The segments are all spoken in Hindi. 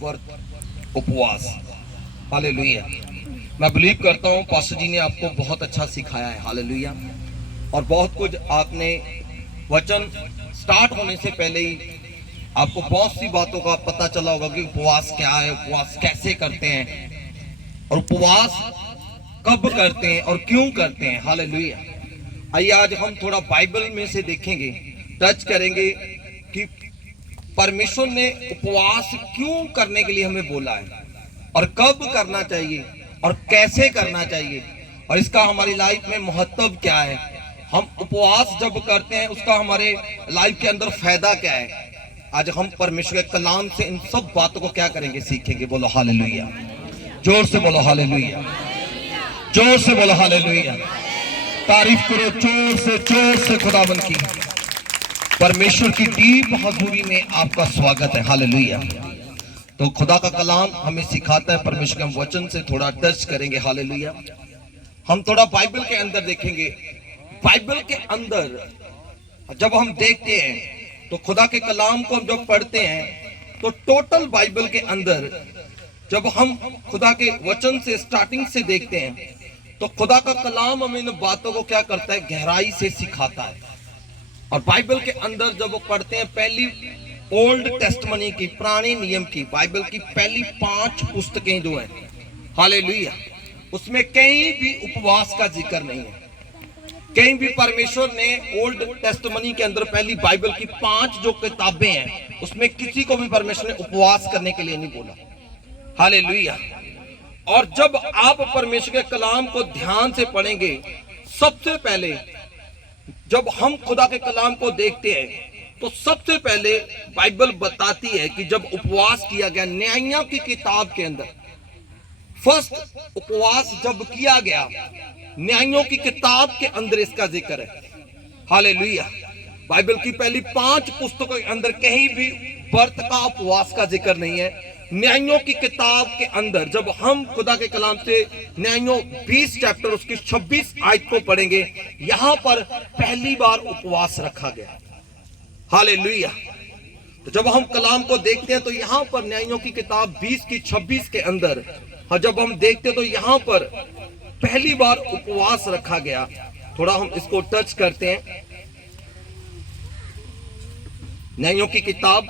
व्रत उपवास। हालेलुया। मैं बिलीव करता हूँ पास्टर जी ने आपको बहुत अच्छा सिखाया है। हालेलुया। और बहुत कुछ आपने वचन स्टार्ट होने से पहले ही आपको बहुत सी बातों का पता चला होगा कि उपवास क्या है, उपवास कैसे करते हैं और उपवास कब करते हैं और क्यों करते हैं। हालेलुया। आइए आज हम थोड़ा बाइबल में से देखेंगे, टच करेंगे कि परमेश्वर ने उपवास क्यों करने के लिए हमें बोला है और कब करना चाहिए और कैसे करना चाहिए और इसका हमारी लाइफ में महत्व क्या है। हम उपवास जब करते हैं उसका हमारे लाइफ के अंदर फायदा क्या है। आज हम परमेश्वर के कलाम से इन सब बातों को क्या करेंगे, सीखेंगे। बोलो हालेलुया। जोर से बोलो हालेलुया। जोर से बोलो हालेलुया। तारीफ करो जोर से खुदावन की। परमेश्वर की डीप हजूरी में आपका स्वागत है। हालेलुया। तो खुदा का कलाम हमें सिखाता है, परमेश्वर के वचन से थोड़ा टच करेंगे। हालेलुया। हम थोड़ा बाइबल के अंदर देखेंगे। बाइबल के अंदर जब हम देखते हैं तो खुदा के कलाम को हम जब पढ़ते हैं तो टोटल बाइबल के अंदर जब हम खुदा के वचन से स्टार्टिंग से देखते हैं तो खुदा का कलाम हमें इन बातों को क्या करता है, गहराई से सिखाता है। और बाइबल के अंदर जब वो पढ़ते हैं, पहली ओल्ड टेस्टमनी की, पुराने नियम की, बाइबल की पहली 5 पुस्तकें जो है, हालेलुया, उसमें कहीं भी उपवास का जिक्र नहीं है। कहीं भी परमेश्वर ने ओल्ड टेस्टमनी के अंदर पहली बाइबल की 5 जो किताबें हैं उसमें किसी को भी परमेश्वर ने उपवास करने के लिए नहीं बोला। हालेलुया। और जब आप परमेश्वर के कलाम को ध्यान से पढ़ेंगे, सबसे पहले जब हम खुदा के कलाम को देखते हैं तो सबसे पहले बाइबल बताती है कि जब उपवास किया गया न्यायों की किताब के अंदर, फर्स्ट उपवास जब किया गया न्यायों की किताब के अंदर इसका जिक्र है। हालेलुया। बाइबल की पहली 5 पुस्तकों के अंदर कहीं भी व्रत का, उपवास का जिक्र नहीं है। न्यायों की किताब के अंदर जब हम खुदा के कलाम से न्यायों 20 चैप्टर उसकी 26 आयत को पढ़ेंगे, यहां पर पहली बार उपवास रखा गया। हालेलुया। तो जब हम कलाम को देखते हैं तो यहां पर न्यायों की किताब 20 की 26 के अंदर जब हम देखते हैं तो यहां पर पहली बार उपवास रखा गया। थोड़ा हम इसको टच करते हैं। न्यायों की किताब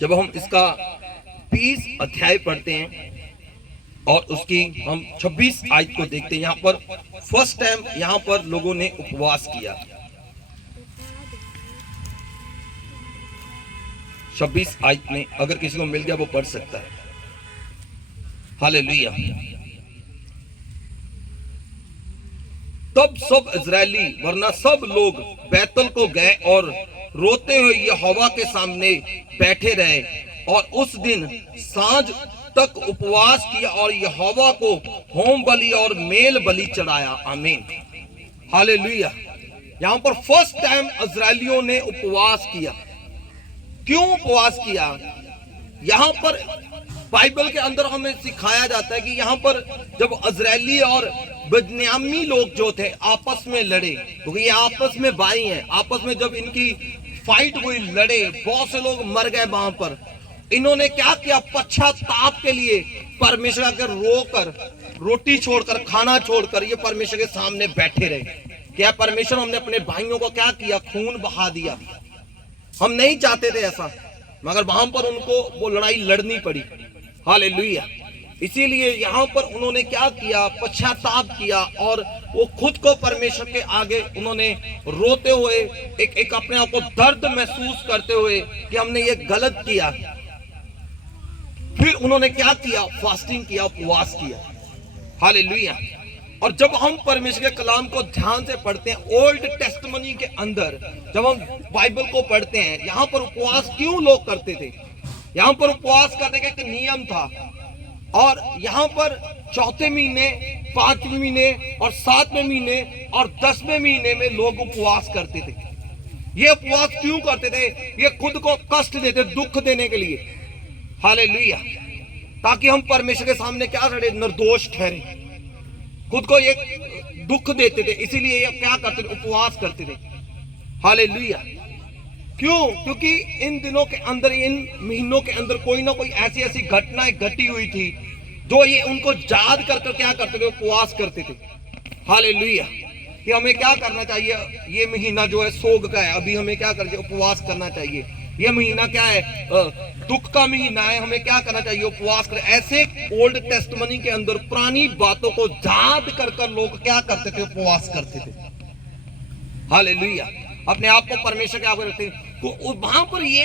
जब हम इसका 20 अध्याय पढ़ते हैं और उसकी हम 26 आयत को देखते हैं, यहां पर फर्स्ट टाइम यहां पर लोगों ने उपवास किया। 26 आयत में अगर किसी को मिल गया वो पढ़ सकता है। हालेलुया। तब सब इजरायली वरना सब लोग बैतल को गए और रोते हुए यहोवा के सामने बैठे रहे और उस दिन सांझ तक उपवास किया और यहोवा को होम बलि और मेल बलि चढ़ाया। आमीन। हालेलुया। यहां पर फर्स्ट टाइम इजरायलियों ने उपवास किया। क्यों उपवास किया? यहां पर बाइबल के अंदर हमें सिखाया जाता है कि यहां पर जब इजरायली और बिन्यामी लोग जो थे आपस में लड़े, क्योंकि ये आपस में भाई हैं, आपस में जब इनकी फाइट हुई, लड़े, बहुत से लोग मर गए वहां पर। इन्होंने क्या किया, पश्चाताप के लिए परमेश्वर के रोकर, रोटी छोड़कर, खाना छोड़कर ये परमेश्वर के सामने बैठे रहे। क्या परमेश्वर, हमने अपने भाइयों को क्या किया, खून बहा दिया। हम नहीं चाहते थे ऐसा, मगर वहां पर उनको वो लड़ाई लड़नी पड़ी। हालेलुया। इसीलिए यहां पर उन्होंने क्या किया, पश्चाताप किया और वो खुद को परमेश्वर के आगे उन्होंने रोते हुए एक अपने आप को दर्द महसूस करते हुए कि हमने ये गलत किया। फिर उन्होंने क्या किया, फास्टिंग किया, उपवास किया। हालेलुया। और जब हम परमेश्वर के कलाम को ध्यान से पढ़ते हैं, ओल्ड टेस्टमनी के अंदर जब हम बाइबल को पढ़ते हैं, यहां पर उपवास क्यों लोग करते थे? यहां पर उपवास करने का एक नियम था और यहां पर 4थे महीने, 5वें महीने और 7वें महीने और 10वें महीने में लोग उपवास करते थे। ये उपवास क्यों करते थे? ये खुद को कष्ट देते, दुख देने के लिए। हालेलुया। ताकि हम परमेश्वर के सामने क्या करे, निर्दोष ठहरे। खुद को एक दुख देते थे, इसीलिए ये क्या करते थे, उपवास करते थे। हालेलुया। क्यों? क्योंकि इन दिनों के अंदर, इन महीनों के अंदर कोई ना कोई ऐसी ऐसी घटनाएं घटी हुई थी जो ये उनको याद कर कर क्या करते थे, उपवास करते थे। हालेलुया। कि हमें क्या करना चाहिए, ये महीना जो है सोग का है, अभी हमें क्या करना चाहिए, उपवास करना चाहिए। ये महीना क्या है, दुख का महीना है, हमें क्या करना चाहिए, उपवास करें। ऐसे ओल्ड टेस्टमनी के अंदर पुरानी बातों को याद कर कर लोग क्या करते थे, उपवास करते थे। हालेलुया। अपने आप को परमेश्वर के आगे रखते थे। तो वहां पर ये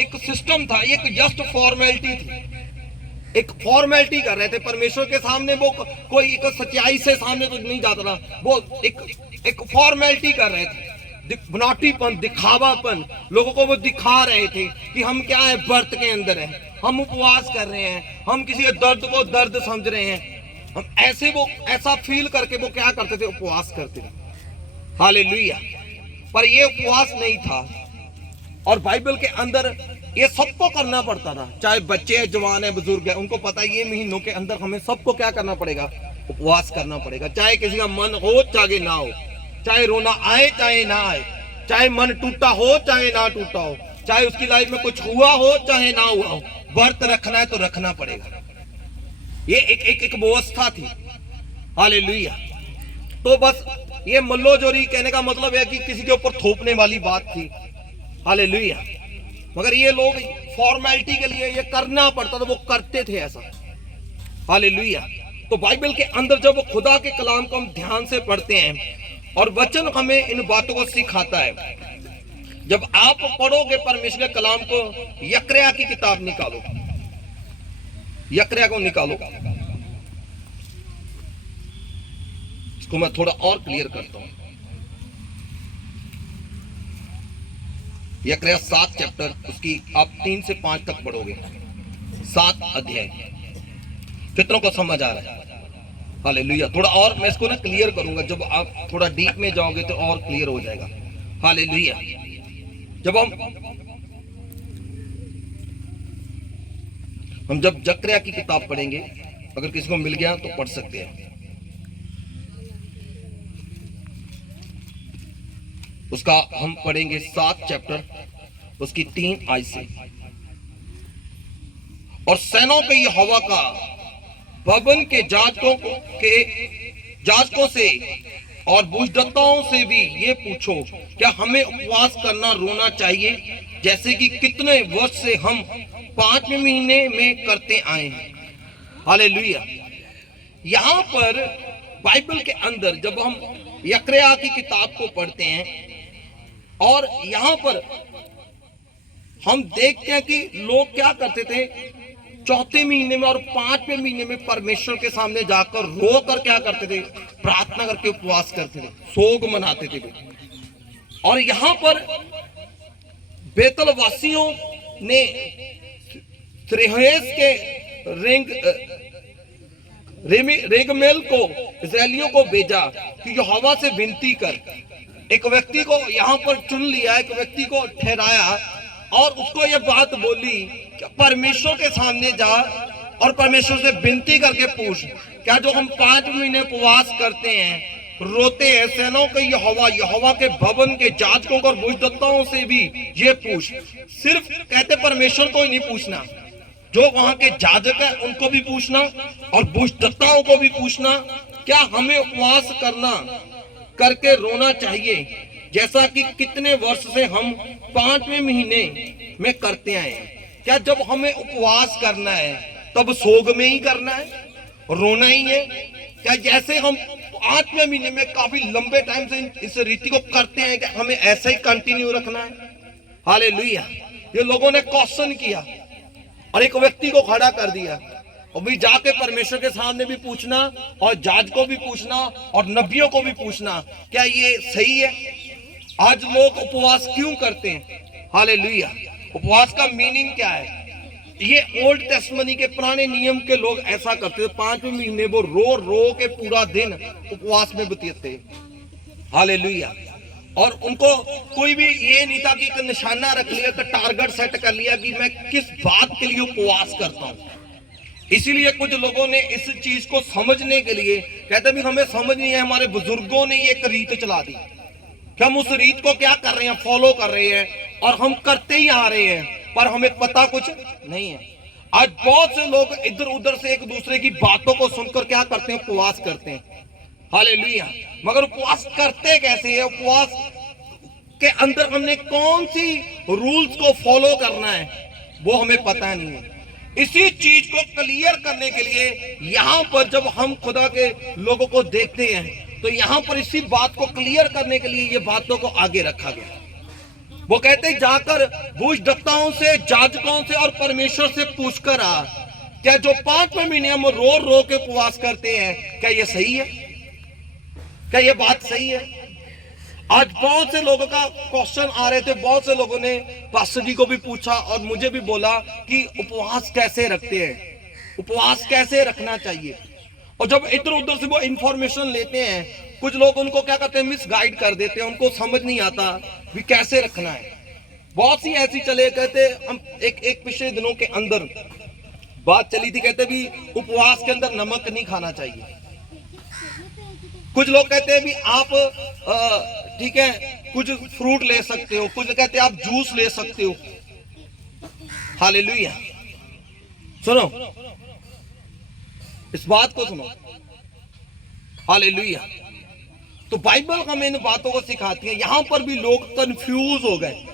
एक सिस्टम था, एक जस्ट फॉर्मेलिटी थी, एक फॉर्मेलिटी कर रहे थे परमेश्वर के सामने। वो कोई एक सच्चाई से सामने तो नहीं जाता था, वो एक फॉर्मेलिटी कर रहे थे, बनावटीपन, दिखावापन। लोगों को वो दिखा रहे थे कि हम क्या है, व्रत के अंदर है, हम उपवास कर रहे हैं, हम किसी दर्द को दर्द समझ रहे हैं। हम ऐसे, वो ऐसा फील करके वो क्या करते थे, उपवास करते थे। हालेलुया। पर ये उपवास नहीं था, और बाइबल के अंदर ये सबको करना पड़ता था, चाहे बच्चे है, जवान है, बुजुर्ग है। उनको पता है ये महीनों के अंदर हमें सबको क्या करना पड़ेगा, उपवास करना पड़ेगा। चाहे किसी का मन हो चाहे ना हो, चाहे रोना आए चाहे ना आए, चाहे मन टूटा हो चाहे ना टूटा हो, चाहे उसकी लाइफ में कुछ हुआ हो चाहे ना हुआ हो, व्रत रखना है तो रखना पड़ेगा। ये एक व्यवस्था थी। हालेलुया। तो बस ये मल्लोजोरी कहने का मतलब है कि किसी के ऊपर थोपने वाली बात थी। हालेलुया। मगर ये लोग फॉर्मेलिटी के लिए ये करना पड़ता था, वो करते थे ऐसा। हालेलुया। तो बाइबल के अंदर जब खुदा के कलाम को हम ध्यान से पढ़ते हैं और वचन हमें इन बातों को सिखाता है, जब आप पढ़ोगे परमेश्वर के कलाम को, यकरया की किताब निकालो, यकरया को निकालो। इसको मैं थोड़ा और क्लियर करता हूं। यकरया 7 चैप्टर, उसकी आप 3 से 5 तक पढ़ोगे, 7 अध्याय। कितनों को समझ आ रहा है? हालेलुया। थोड़ा और मैं इसको ना क्लियर करूंगा, जब आप थोड़ा डीप में जाओगे तो और क्लियर हो जाएगा। हालेलुया। जब हम जब यकरया की किताब पढ़ेंगे, अगर किसी को मिल गया तो पढ़ सकते हैं। उसका हम पढ़ेंगे 7 चैप्टर, उसकी 3 आयत से। और सेनाओं के यहोवा का भवन के जाजकों से और बुजदत्ताओं से भी ये पूछो, क्या हमें उपवास करना, रोना चाहिए, जैसे कि कितने वर्ष से हम 5वें महीने में करते आए हैं। हालेलुया। यहां पर बाइबल के अंदर जब हम यकरया की किताब को पढ़ते हैं और यहां पर हम देखते हैं कि लोग क्या करते थे, 4थे महीने में और 5वें महीने में परमेश्वर के सामने जाकर रो कर क्या करते थे, प्रार्थना करके उपवास करते थे, सोग मनाते थे। और यहां पर बेतल वासियों ने त्रेहेस के रेगमेल को, इस्राएलियों को भेजा कि यहोवा से विनती कर। एक व्यक्ति को यहां पर चुन लिया, एक व्यक्ति को ठहराया और उसको ये बात बोली कि परमेश्वर के सामने जा और परमेश्वर से विनती करके पूछ, क्या जो हम 5 महीने उपवास करते हैं, रोते हैं, सेनाओं के यहोवा के भवन के जाजकों और बुजदत्ताओं से भी ये पूछ। सिर्फ कहते परमेश्वर को ही नहीं पूछना, जो वहां के जाजक है उनको भी पूछना और बुजदत्ताओं को भी पूछना, क्या हमें उपवास करना करके रोना चाहिए, जैसा कि कितने वर्ष से हम 5वें महीने में करते आए हैं। क्या जब हमें उपवास करना है तब सोग में ही करना है, रोना ही है? क्या जैसे हम 5वें महीने में काफी लंबे टाइम से इस रीति को करते हैं, क्या हमें ऐसे ही कंटिन्यू रखना है? हालेलुया। ये लोगों ने क्वेश्चन किया और एक व्यक्ति को खड़ा कर दिया, और भी जाके परमेश्वर के सामने भी पूछना और जाज को भी पूछना और नबियों को भी पूछना, क्या ये सही है? आज लोग उपवास क्यों करते हैं? हालेलुया। उपवास का मीनिंग क्या है? ये ओल्ड टेस्टमनी के पुराने नियम के लोग ऐसा करते थे, 5वें महीने वो रो रो के पूरा दिन उपवास में बिताते। हालेलुया। और उनको कोई भी ये नहीं था कि एक निशाना रख लिया, तो टारगेट सेट कर लिया कि मैं किस बात के लिए उपवास करता हूं। इसीलिए कुछ लोगों ने इस चीज को समझने के लिए कहते भी हमें समझ नहीं है, हमारे बुजुर्गों ने एक रीत चला दी कि हम उस रीत को क्या कर रहे हैं, फॉलो कर रहे हैं और हम करते ही आ रहे हैं, पर हमें पता कुछ नहीं है। आज बहुत से लोग इधर उधर से एक दूसरे की बातों को सुनकर क्या करते हैं, उपवास करते हैं। हालेलुया। मगर उपवास करते कैसे है, उपवास के अंदर हमने कौन सी रूल्स को फॉलो करना है, वो हमें पता नहीं है। इसी चीज को क्लियर करने के लिए यहां पर जब हम खुदा के लोगों को देखते हैं, तो यहां पर इसी बात को क्लियर करने के लिए ये बातों को आगे रखा गया। वो कहते जाकर भूषदत्ताओं से, जाजकों से और परमेश्वर से पूछकर आ, क्या जो 5 महीने हम रो रो के उपवास करते हैं, क्या ये सही है? क्या ये बात सही है? आज बहुत से लोगों का क्वेश्चन आ रहे थे, बहुत से लोगों ने पास्टर जी को भी पूछा और मुझे भी बोला कि उपवास कैसे रखते हैं, उपवास कैसे रखना चाहिए। और जब इधर उधर से वो इंफॉर्मेशन लेते हैं, कुछ लोग उनको क्या करते हैं, मिस गाइड कर देते हैं, उनको समझ नहीं आता भी कैसे रखना है। बहुत सी ऐसी चले, कहते हम एक पिछले दिनों के अंदर बात चली थी, कहते भी उपवास के अंदर नमक नहीं खाना चाहिए। कुछ लोग कहते हैं भी आप ठीक है कुछ फ्रूट ले सकते हो, कुछ कहते हैं आप जूस ले सकते हो। हालेलुया। सुनो इस बात को, सुनो। हालेलुया। तो बाइबल हमें इन बातों को सिखाती है। यहां पर भी लोग कंफ्यूज हो गए।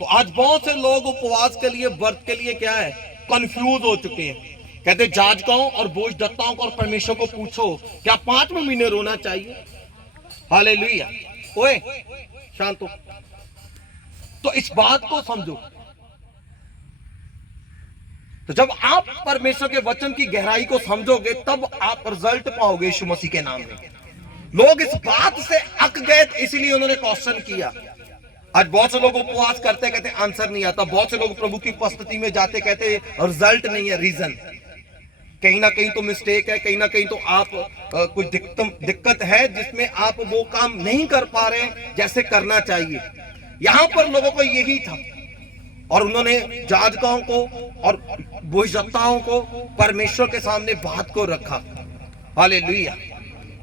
तो आज बहुत से लोग उपवास के लिए, व्रत के लिए क्या है, कंफ्यूज हो चुके हैं। कहते जाजकों और भोजदत्ताओं को और परमेश्वर को पूछो, क्या 5 महीने रोना चाहिए? हालेलुया। ओए शांत हो। तो इस बात को समझो। तो जब आप परमेश्वर के वचन की गहराई को समझोगे, तब आप रिजल्ट पाओगे यीशु मसीह के नाम में। लोग इस बात से अक गए, इसलिए उन्होंने क्वेश्चन किया। आज बहुत से लोग उपवास करते, कहते आंसर नहीं आता। बहुत से लोग प्रभु की उपस्थिति में जाते, कहते रिजल्ट नहीं है। रीजन कहीं ना कहीं तो मिस्टेक है, कहीं ना कहीं तो आप कुछ दिक्कत है जिसमें आप वो काम नहीं कर पा रहे हैं जैसे करना चाहिए। यहां पर लोगों को यही था और उन्होंने जाजकों को और भोजदत्ताओं को परमेश्वर के सामने बात को रखा। हालेलुया।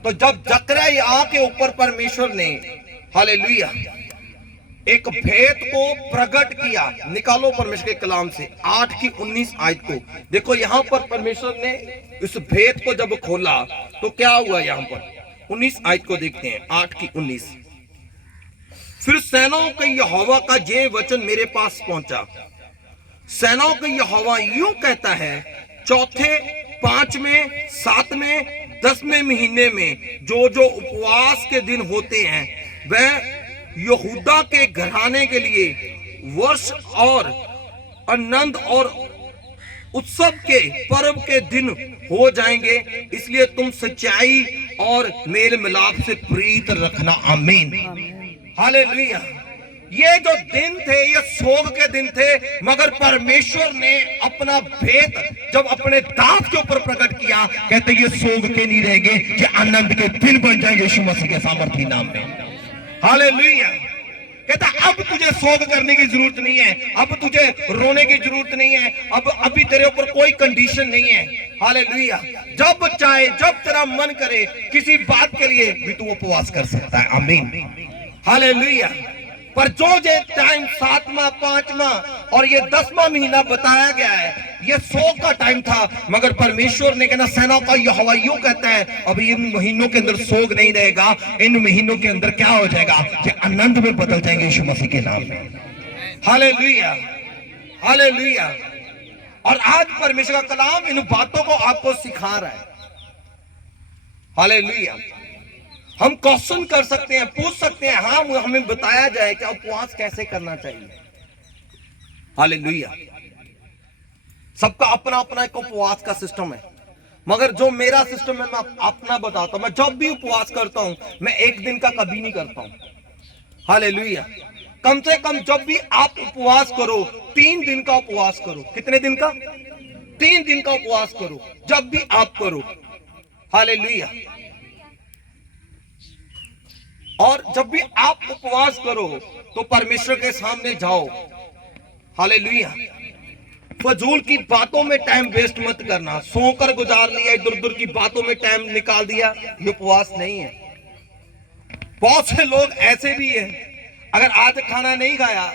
तो जब जकरिया के ऊपर परमेश्वर ने, हालेलुया, एक भेद को प्रकट किया, निकालो परमेश्वर के कलाम से 8 की 19 आयत को देखो। यहां पर परमेश्वर ने इस भेद को जब खोला तो क्या हुआ, यहां पर 19 आयत को देखते हैं, 8 की 19। फिर सेनाओं के यहोवा का ये वचन मेरे पास पहुंचा। सेनाओं के यहोवा यूं कहता है, चौथे, 5वें, 7वें, 10वें महीने में जो जो उपवास के दिन होते हैं, वह यहूदा के घराने के लिए वर्ष और आनंद और उत्सव के पर्व के दिन हो जाएंगे। इसलिए तुम सच्चाई और मेल मिलाप से प्रीत रखना। आमीन। हालेलुया। ये जो दिन थे, ये सोग के दिन थे, मगर परमेश्वर ने अपना भेद जब अपने दांत के ऊपर प्रकट किया, कहते ये सोग के नहीं रहेंगे, ये आनंद के दिन बन जाएंगे यीशु मसीह के सामर्थी नाम में। हालेलुया। कहता अब तुझे सोग करने की जरूरत नहीं है, अब तुझे रोने की जरूरत नहीं है, अब अभी तेरे ऊपर कोई कंडीशन नहीं है। हालेलुया। जब चाहे, जब तेरा मन करे, किसी बात के लिए भी तू उपवास कर सकता है। आमीन। हालेलुया। पर जो ये टाइम 7वां, 5वां और ये 10वां महीना बताया गया है, ये सोग का टाइम था। मगर परमेश्वर ने कहना, सेनाओं का यहोवा यूं कहता है, अभी इन महीनों के अंदर सोग नहीं रहेगा, इन महीनों के अंदर क्या हो जाएगा, ये आनंद में बदल जाएंगे यीशु मसीह के नाम में। हालेलुया। हालेलुया। और आज परमेश्वर का कलाम इन बातों को आपको सिखा रहा है। हालेलुया। हम क्वेश्चन कर सकते हैं, पूछ सकते हैं, हाँ हमें बताया जाए कि उपवास कैसे करना चाहिए। हालेलुया। सबका अपना अपना एक उपवास का सिस्टम है, मगर जो मेरा सिस्टम है मैं अपना बताता हूं। मैं जब भी उपवास करता हूं, मैं एक दिन का कभी नहीं करता हूं। हालेलुया। कम से कम जब भी आप उपवास करो, 3 दिन का उपवास करो। कितने दिन का? 3 दिन का उपवास करो, जब भी आप करो। हालेलुया। और जब भी आप उपवास करो तो परमेश्वर के सामने जाओ। हालेलुया। फजूल की बातों में टाइम वेस्ट मत करना। सोकर गुजार लिया, इधर उधर की बातों में टाइम निकाल दिया, ये उपवास नहीं है। बहुत से लोग ऐसे भी हैं, अगर आज खाना नहीं खाया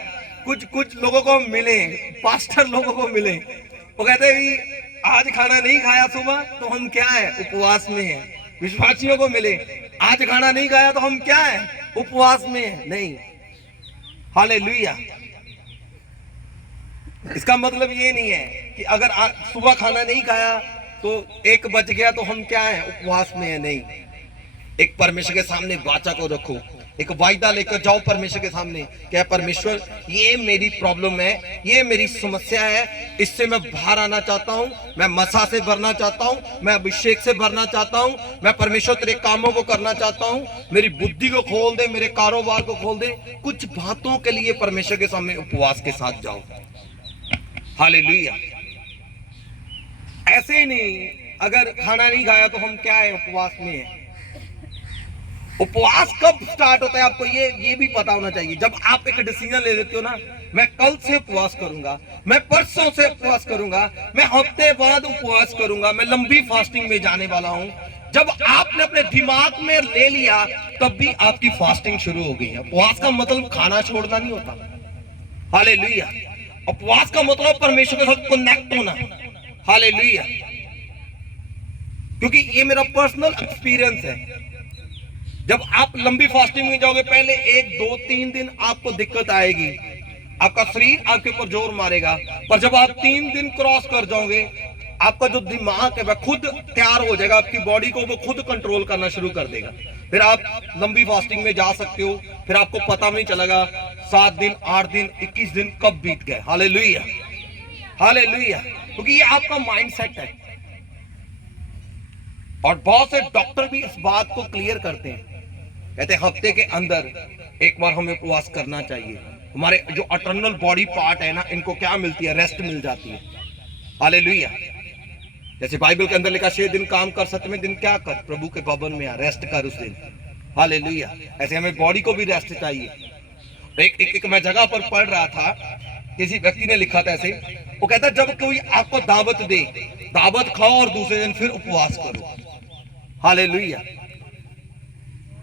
कुछ कुछ लोगों को मिले, पास्टर लोगों को मिले, वो कहते हैं कि आज खाना नहीं खाया सुबह तो हम क्या है, उपवास में हैं। विश्वासियों को मिले, आज खाना नहीं खाया तो हम क्या है, उपवास में हैं। नहीं, हालेलुया। इसका मतलब ये नहीं है कि अगर सुबह खाना नहीं खाया तो 1 बज गया तो हम क्या है, उपवास में है। नहीं, एक परमेश्वर के सामने वाचा को रखो, एक वायदा लेकर जाओ परमेश्वर के सामने, क्या परमेश्वर ये मेरी प्रॉब्लम है, ये मेरी समस्या है, इससे मैं बाहर आना चाहता हूँ, मैं मसा से भरना चाहता हूँ, मैं अभिषेक से भरना चाहता हूँ, मैं परमेश्वर तेरे कामों को करना चाहता हूँ, मेरी बुद्धि को खोल दे, मेरे कारोबार को खोल दे। कुछ बातों के लिए परमेश्वर के सामने उपवास के साथ जाओ। हालेलुया। ऐसे नहीं अगर खाना नहीं खाया तो हम क्या है, उपवास में है। उपवास कब स्टार्ट होता है आपको ये भी पता होना चाहिए। जब आप एक डिसीजन ले लेते हो ना, मैं कल से उपवास करूंगा, मैं परसों से उपवास करूंगा, मैं हफ्ते बाद उपवास करूंगा, मैं लंबी फास्टिंग में जाने वाला हूं। जब आपने अपने दिमाग में ले लिया तब भी आपकी फास्टिंग शुरू हो गई है। उपवास का मतलब खाना छोड़ना नहीं होता। हालेलुया। उपवास का मतलब परमेश्वर के साथ कनेक्ट होना। हालेलुया। क्योंकि ये मेरा पर्सनल एक्सपीरियंस है। जब आप लंबी फास्टिंग में जाओगे, पहले 1 2 3 दिन आपको दिक्कत आएगी, आपका शरीर आपके ऊपर जोर मारेगा, पर जब आप 3 दिन क्रॉस कर जाओगे, आपका जो दिमाग है वह खुद तैयार हो जाएगा, आपकी बॉडी को वो खुद कंट्रोल करना शुरू कर देगा। फिर आप लंबी फास्टिंग में जा सकते हो, फिर आपको पता नहीं चलेगा 7 दिन 8 दिन 21 दिन कब बीत गए। Hallelujah, hallelujah. क्योंकि ये आपका माइंडसेट है। और बहुत से डॉक्टर भी इस बात को क्लियर करते हैं, कहते हैं हफ्ते के अंदर एक बार हमें उपवास करना चाहिए। हमारे जो अटर्नल बॉडी पार्ट है ना, इनको क्या मिलती है, रेस्ट मिल जाती है। हालेलुया। जैसे बाइबल के अंदर लिखा 6 दिन काम कर, 7वें दिन क्या कर, प्रभु के भवन में आ, रेस्ट कर उस दिन। हालेलुया। ऐसे हमें बॉडी को भी रेस्ट चाहिए। एक मैं जगह पर पढ़ रहा था, किसी व्यक्ति ने लिखा था ऐसे, वो कहता जब कोई आपको दावत दे, दावत खाओ और दूसरे दिन फिर उपवास करो। हालेलुया।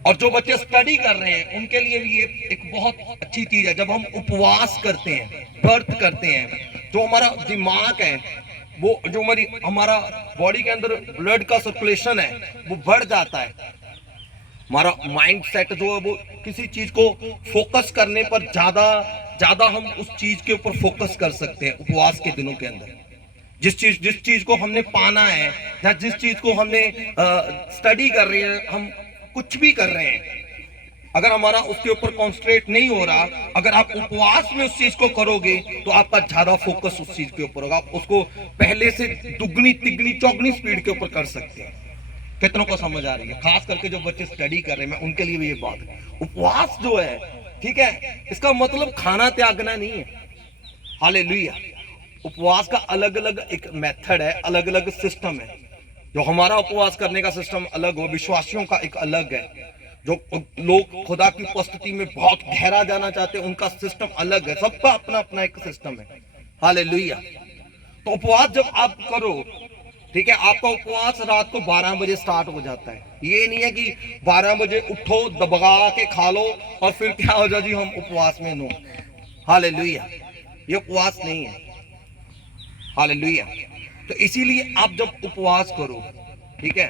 और जो बच्चे स्टडी कर रहे हैं उनके लिए भी ये एक बहुत अच्छी चीज है। जब हम उपवास करते हैं, व्रत करते हैं, जो हमारा दिमाग है, वो जो हमारा बॉडी के अंदर ब्लड का सर्कुलेशन है वो बढ़ जाता है। हमारा माइंड सेट जो है वो किसी चीज को फोकस करने पर ज्यादा हम उस चीज के ऊपर फोकस कर सकते हैं। उपवास के दिनों के अंदर जिस चीज को हमने पाना है, या जिस चीज को हमने स्टडी कर रहे हैं, हम कुछ भी कर रहे हैं, अगर हमारा उसके ऊपर कॉन्सेंट्रेट नहीं हो रहा, अगर आप उपवास में उस चीज को करोगे तो आपका ज्यादा फोकस उस चीज के ऊपर होगा। आप उसको पहले से दुगनी तिगनी चौगनी स्पीड के ऊपर कर सकते हैं। कितनों को समझ आ रही है? खास करके जो बच्चे स्टडी कर रहे हैं, मैं उनके लिए भी ये बात है। उपवास जो है, ठीक है, इसका मतलब खाना त्यागना नहीं है। हालेलुया। उपवास का अलग अलग एक मेथड है, अलग अलग सिस्टम है। जो हमारा उपवास करने का सिस्टम अलग हो, विश्वासियों का एक अलग है। जो लोग खुदा की उपस्थिति में बहुत गहरा जाना चाहते हैं, उनका सिस्टम अलग है। सबका अपना अपना एक सिस्टम है। हालेलुया। तो उपवास जब आप करो, ठीक है, आपका उपवास रात को 12 बजे स्टार्ट हो जाता है। ये नहीं है कि 12 बजे उठो, दबगा के खा लो और फिर क्या हो जाए जी हम उपवास में। नो, हालेलुया, ये उपवास नहीं है। हालेलुया। तो इसीलिए आप जब उपवास करो, ठीक है,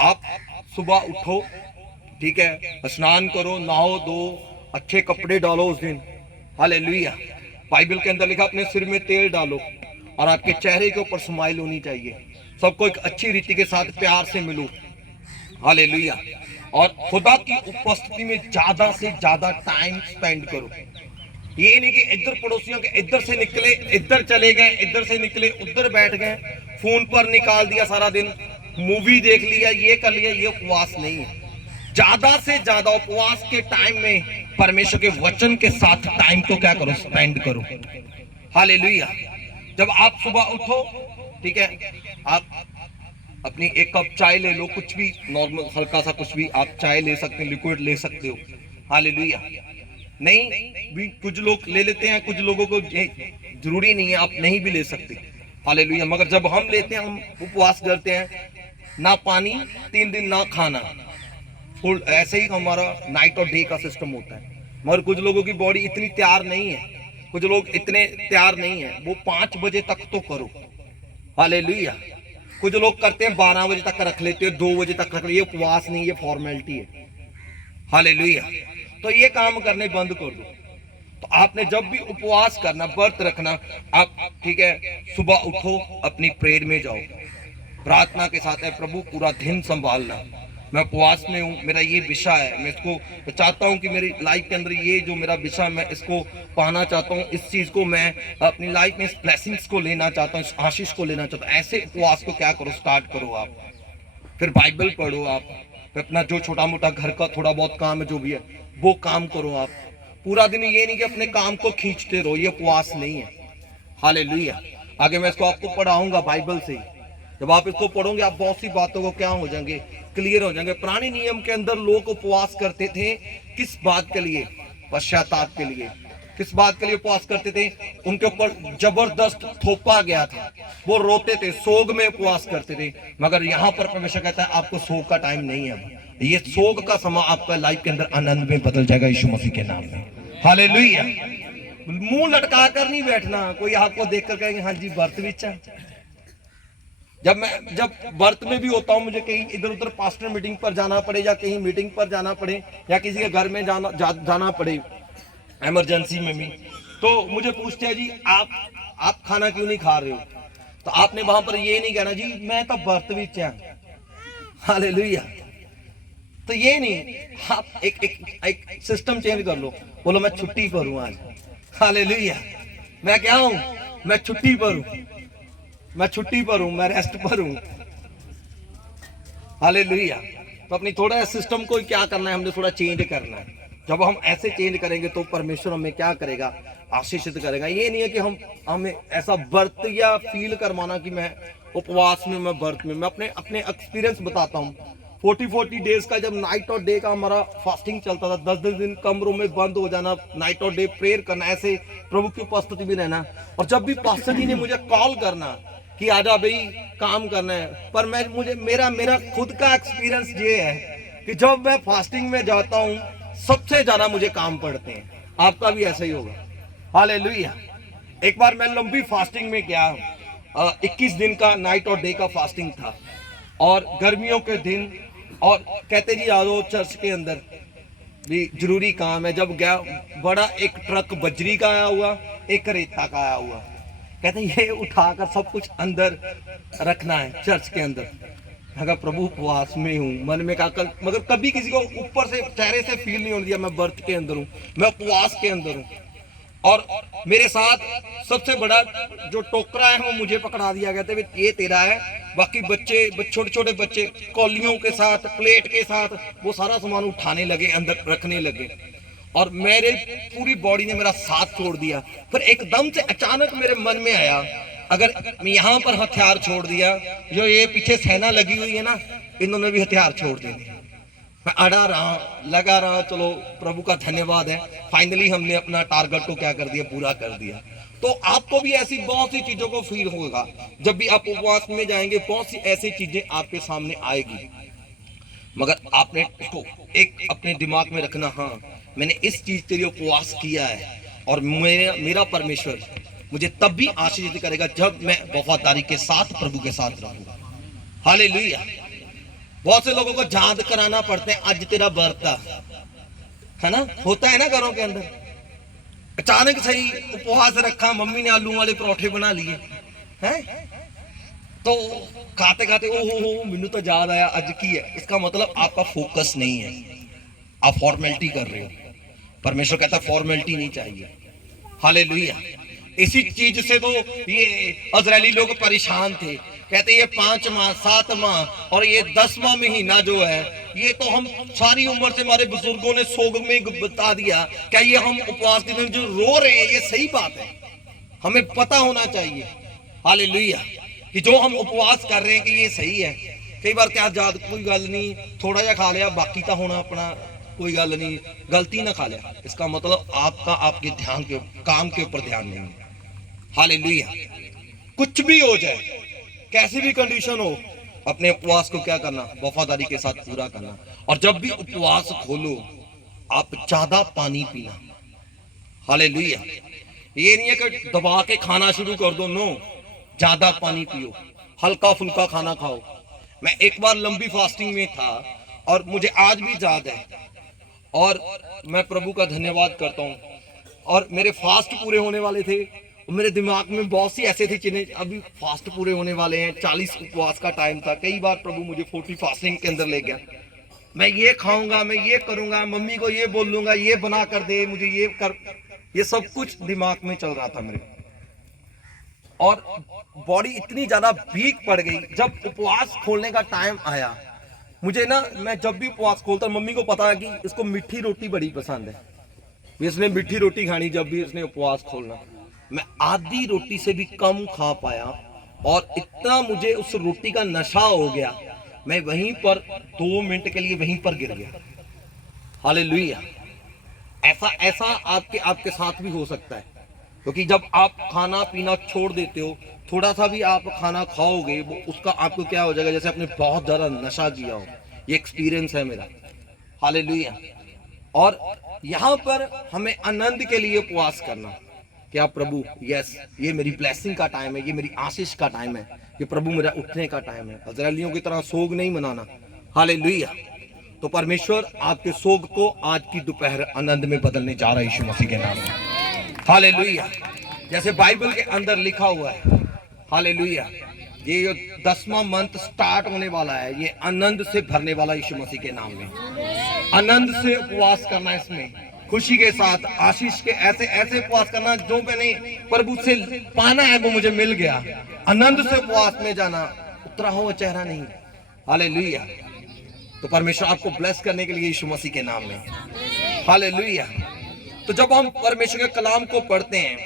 आप सुबह उठो, ठीक है, स्नान करो, नहाओ धो, अच्छे कपड़े डालो उस दिन। हालेलुया। बाइबल के अंदर लिखा अपने सिर में तेल डालो और आपके चेहरे के ऊपर स्माइल होनी चाहिए। सबको एक अच्छी रीति के साथ प्यार से मिलो। हालेलुया। और खुदा की उपस्थिति में ज्यादा से ज्यादा टाइम स्पेंड करो। ये नहीं कि इधर पड़ोसियों के इधर से निकले, इधर चले गए, इधर से निकले, उधर बैठ गए, फोन पर निकाल दिया सारा दिन, मूवी देख लिया, ये कर लिया। ये उपवास नहीं है। ज्यादा से ज्यादा उपवास के टाइम में परमेश्वर के वचन के साथ टाइम को क्या करो, स्पेंड करो। हालेलुया। जब आप सुबह उठो, ठीक है, आप अपनी 1 कप चाय ले लो, कुछ भी नॉर्मल हल्का सा कुछ भी आप चाय ले सकते हैं, लिक्विड ले सकते हो। हालेलुया। नहीं भी कुछ लोग ले लेते हैं, कुछ लोगों को जरूरी नहीं है, आप नहीं भी ले सकते। हालेलुया। मगर जब हम लेते हैं, हम उपवास करते हैं, ना पानी 3 दिन, ना खाना, फुल ऐसे ही हमारा नाइट और डे का सिस्टम होता है। मगर कुछ लोगों की बॉडी इतनी तैयार नहीं है, कुछ लोग इतने तैयार नहीं है, वो 5 बजे तक तो करो। हालेलुया। कुछ लोग करते हैं 12 बजे तक रख लेते हैं, 2 बजे तक रख लेते, ये उपवास नहीं, ये फॉर्मेलिटी है। हालेलुया। तो ये काम करने बंद कर दो। तो आपने जब भी उपवास करना, व्रत रखना, आप ठीक है, सुबह उठो, अपनी प्रेयर में जाओ, प्रार्थना के साथ है, प्रभु पूरा दिन संभालना, मैं उपवास में हूँ, मेरा ये विषय है, मैं इसको चाहता हूँ कि मेरी लाइफ के अंदर ये जो मेरा विषय, मैं इसको पाना चाहता हूँ, इस चीज को मैं अपनी लाइफ में, इस ब्लेसिंग्स को लेना चाहता हूँ, इस आशीष को लेना चाहता हूँ। ऐसे उपवास को क्या करो, स्टार्ट करो आप। फिर बाइबल पढ़ो आप, फिर अपना जो छोटा मोटा घर का थोड़ा बहुत काम है जो भी है वो काम करो आप। पूरा दिन ये नहीं कि अपने काम को खींचते रहो, ये उपवास नहीं है। हालेलुया। आगे मैं इसको आपको पढ़ाऊंगा बाइबल से। जब आप इसको पढ़ोगे आप बहुत सी बातों को क्या हो जाएंगे, क्लियर हो जाएंगे। पुराने नियम के अंदर लोग उपवास करते थे किस बात के लिए, पश्चाताप के लिए। किस बात के लिए उपवास करते थे, उनके ऊपर जबरदस्त थोपा गया था, वो रोते थे, सोग में उपवास करते थे। मगर यहाँ पर परमेश्वर कहता है आपको सोग का टाइम नहीं है, ये सोग का समय आपका लाइफ के अंदर आनंद में बदल जाएगा यीशु मसीह के नाम में। हालेलुया। मुंह लटका कर नहीं बैठना, कोई आपको देखकर कहेंगे हाँ जी व्रत भी चा। जब व्रत में भी होता हूँ, मुझे कहीं इधर उधर पास्टर मीटिंग पर जाना पड़े या कहीं मीटिंग पर जाना पड़े या किसी के घर में जाना पड़े इमरजेंसी में भी, तो मुझे पूछते हैं जी आप खाना क्यों नहीं खा रहे हो। तो आपने वहां पर ये नहीं कहना जी मैं तो व्रत भी चा। हालेलुया। तो ये नहीं, आप एक सिस्टम चेंज कर लो, बोलो मैं छुट्टी पर हूं आज। हालेलुया। मैं क्या हूं, मैं छुट्टी पर हूं, मैं छुट्टी पर हूं, मैं रेस्ट पर हूं। हालेलुया। तो अपनी थोड़ा सिस्टम को क्या करना है, हमने थोड़ा चेंज करना है। जब हम ऐसे चेंज करेंगे तो परमेश्वर हमें क्या करेगा, आशीषित करेगा। ये नहीं है कि हमें ऐसा व्रत या फील करवाना कि मैं उपवास में, मैं व्रत में। मैं अपने एक्सपीरियंस बताता हूँ। 40 डेज का जब नाइट और डे का हमारा फास्टिंग चलता था, 10 दिन कमरों में बंद हो जाना, नाइट और डे प्रेयर करना, ऐसे प्रभु की उपस्थिति में रहना। और जब भी पास्टर जी ने मुझे कॉल करना कि आजा भाई काम करना है, पर मेरा खुद का एक्सपीरियंस ये है कि जब मैं फास्टिंग में जाता हूँ सबसे ज्यादा मुझे काम पड़ते हैं। आपका भी ऐसा ही होगा। हालेलुया। एक बार मैं लंबी फास्टिंग में गया, 21 दिन का नाइट और डे का फास्टिंग था, और गर्मियों के दिन, और कहते जी आ जाओ चर्च के अंदर भी जरूरी काम है। जब गया, बड़ा एक ट्रक बजरी का आया हुआ, एक रेता का आया हुआ, कहते ये उठाकर सब कुछ अंदर रखना है चर्च के अंदर। अगर प्रभु उपवास में हूँ, मन में कहा मगर कभी किसी को ऊपर से चेहरे से फील नहीं होने दिया मैं व्रत के अंदर हूँ, मैं उपवास के अंदर हूँ। और मेरे साथ सबसे बड़ा जो टोकरा है वो मुझे पकड़ा दिया गया था, ये तेरा है। बाकी बच्चे, छोटे छोटे बच्चे कौलियों के साथ, प्लेट के साथ वो सारा सामान उठाने लगे, अंदर रखने लगे, और मेरे पूरी बॉडी ने मेरा साथ छोड़ दिया। फिर एकदम से अचानक मेरे मन में आया, अगर मैं यहाँ पर हथियार छोड़ दिया, जो ये पीछे सेना लगी हुई है ना, इन्होंने भी हथियार छोड़ देने। मैं अड़ा रहा, लगा रहा, चलो प्रभु का धन्यवाद है, फाइनली हमने अपना टारगेट को क्या कर दिया, पूरा कर दिया। तो आपको भी ऐसी बहुत सी चीजों को फील होगा, जब भी आप उपवास में जाएंगे बहुत सी ऐसी चीजें आपके सामने आएगी, मगर आपने इसको एक अपने दिमाग में रखना, हाँ मैंने इस चीज के लिए उपवास किया है, और मेरा परमेश्वर मुझे तब भी आशीषित करेगा जब मैं वफादारी के साथ प्रभु के साथ रहूंगा। हालेलुया। बहुत से लोगों को याद कराना पड़ता है, आज तेरा व्रत है ना, होता है ना घरों के अंदर। अचानक सही उपवास रखा, मम्मी ने आलू वाले परोठे बना लिए हैं, तो खाते खाते ओ मैनू तो याद आया आज की है। इसका मतलब आपका फोकस नहीं है, आप फॉर्मेलिटी कर रहे हो। परमेश्वर कहता है फॉर्मेलिटी नहीं चाहिए। हालेलुया। इसी चीज से तो ये इजरायली लोग परेशान थे, कहते ये 5 माह 7 माह और ये 10वां महीना जो है, ये तो हम सारी उम्र से हमारे बुजुर्गों ने सोग में बता दिया, क्या ये हम उपवास के दिन जो रो रहे हैं ये सही बात है, हमें पता होना चाहिए। हालेलुया। कि जो हम उपवास कर रहे हैं कि ये सही है। कई बार क्या याद, कोई गल नहीं, थोड़ा जा खा लिया, बाकी तो होना अपना, कोई गल नहीं, गलती ना खा लिया, इसका मतलब आपका आपके ध्यान के काम के ऊपर ध्यान नहीं है। हालेलुया। कुछ भी हो जाए, कैसी भी कंडीशन हो, अपने उपवास को क्या करना, वफादारी के साथ पूरा करना। और जब भी उपवास खोलो, आप ज्यादा पानी पीना। हालेलुया। ये नहीं है कि दबा के खाना शुरू कर दो, नो, ज्यादा पानी पियो, हल्का फुल्का खाना खाओ। मैं एक बार लंबी फास्टिंग में था और मुझे आज भी याद है, और मैं प्रभु का धन्यवाद करता हूँ। और मेरे फास्ट पूरे होने वाले थे, मेरे दिमाग में बहुत सी ऐसे थे चीजें, अभी फास्ट पूरे होने वाले हैं, 40 उपवास का टाइम था। कई बार प्रभु मुझे 40 फास्टिंग के अंदर ले गया। मैं ये खाऊंगा, मैं ये करूंगा, मम्मी को ये बोल लूंगा, ये बना कर दे, मुझे ये कर, ये सब कुछ दिमाग में चल रहा था मेरे। और बॉडी इतनी ज्यादा वीक पड़ गई। जब उपवास खोलने का टाइम आया, मुझे ना, मैं जब भी उपवास खोलता, मम्मी को पता है कि इसको मीठी रोटी बड़ी पसंद है, इसने मीठी रोटी खानी जब भी इसने उपवास खोलना। मैं आधी रोटी से भी कम खा पाया और इतना मुझे उस रोटी का नशा हो गया, मैं वहीं पर 2 मिनट के लिए वहीं पर गिर गया। हालेलुया। ऐसा आपके साथ भी हो सकता है, क्योंकि जब आप खाना पीना छोड़ देते हो, थोड़ा सा भी आप खाना खाओगे, वो उसका आपको क्या हो जाएगा, जैसे आपने बहुत ज्यादा नशा किया हो। ये एक्सपीरियंस है मेरा। हालेलुया। और यहाँ पर हमें आनंद के लिए उपवास करना, क्या प्रभु, यस, ये मेरी ब्लेसिंग का टाइम है, ये मेरी आशीष का टाइम है, ये प्रभु मेरा उठने का टाइम है। इस्राएलियों की तरह सोग नहीं मनाना। हालेलुया। तो परमेश्वर आपके सोग को आज की दोपहर आनंद में बदलने जा रहा है यीशु मसीह के नाम में। हालेलुया। जैसे बाइबल के अंदर लिखा हुआ है, हालेलुया, ये जो 10वां मंथ स्टार्ट होने वाला है, ये आनंद से भरने वाला यीशु मसीह के नाम में। आनंद से उपवास करना, इसमें खुशी के साथ, आशीष के ऐसे उपवास करना जो मैंने प्रभु से पाना है वो मुझे मिल गया। आनंद से उपवास में जाना, उतरा हुआ चेहरा नहीं। हालेलुया। तो परमेश्वर आपको ब्लेस करने के लिए यीशु मसीह के नाम में। हालेलुया। तो जब हम परमेश्वर के कलाम को पढ़ते हैं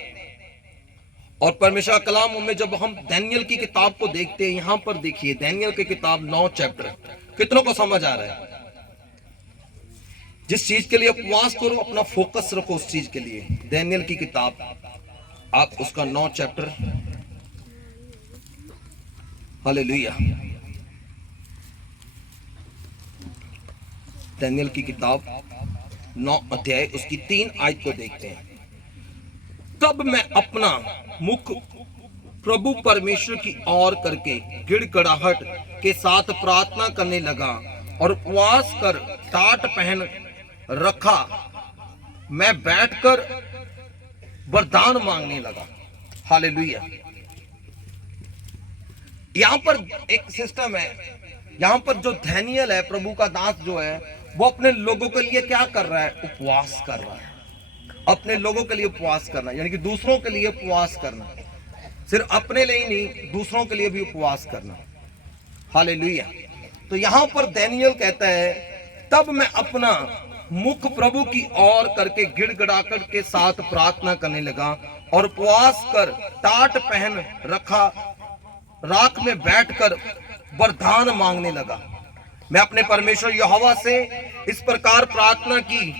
और परमेश्वर का कलाम में जब हम दानिय्येल की किताब को देखते हैं, यहां पर देखिए दानिय्येल की किताब 9 चैप्टर, कितनों को समझ आ रहा है? जिस चीज के लिए उपवास करो, अपना फोकस रखो उस चीज के लिए। दानिय्येल की किताब, आप उसका 9 चैप्टर, हालेलुया, दानिय्येल की किताब 9 अध्याय उसकी 3 आयत को देखते हैं। तब मैं अपना मुख प्रभु परमेश्वर की ओर करके गिड़गिड़ाहट के साथ प्रार्थना करने लगा और उपवास कर टाट पहन रखा। मैं बैठकर वरदान मांगने लगा। हालेलुया। यहां पर एक सिस्टम है, यहां पर जो दानिय्येल है, प्रभु का दास जो है, वो अपने लोगों के लिए क्या कर रहा है? उपवास कर रहा है। अपने लोगों के लिए उपवास करना, यानी कि दूसरों के लिए उपवास करना, सिर्फ अपने लिए ही नहीं, दूसरों के लिए भी उपवास करना। हालेलुया। तो यहां पर दानिय्येल कहता है, तब मैं अपना मुख प्रभु की ओर करके गिड़गिड़ाकर के साथ प्रार्थना करने लगा और उपवास कर टाट पहन रखा राख में बैठकर वरदान मांगने लगा। मैं अपने परमेश्वर यहोवा से इस प्रकार प्रार्थना की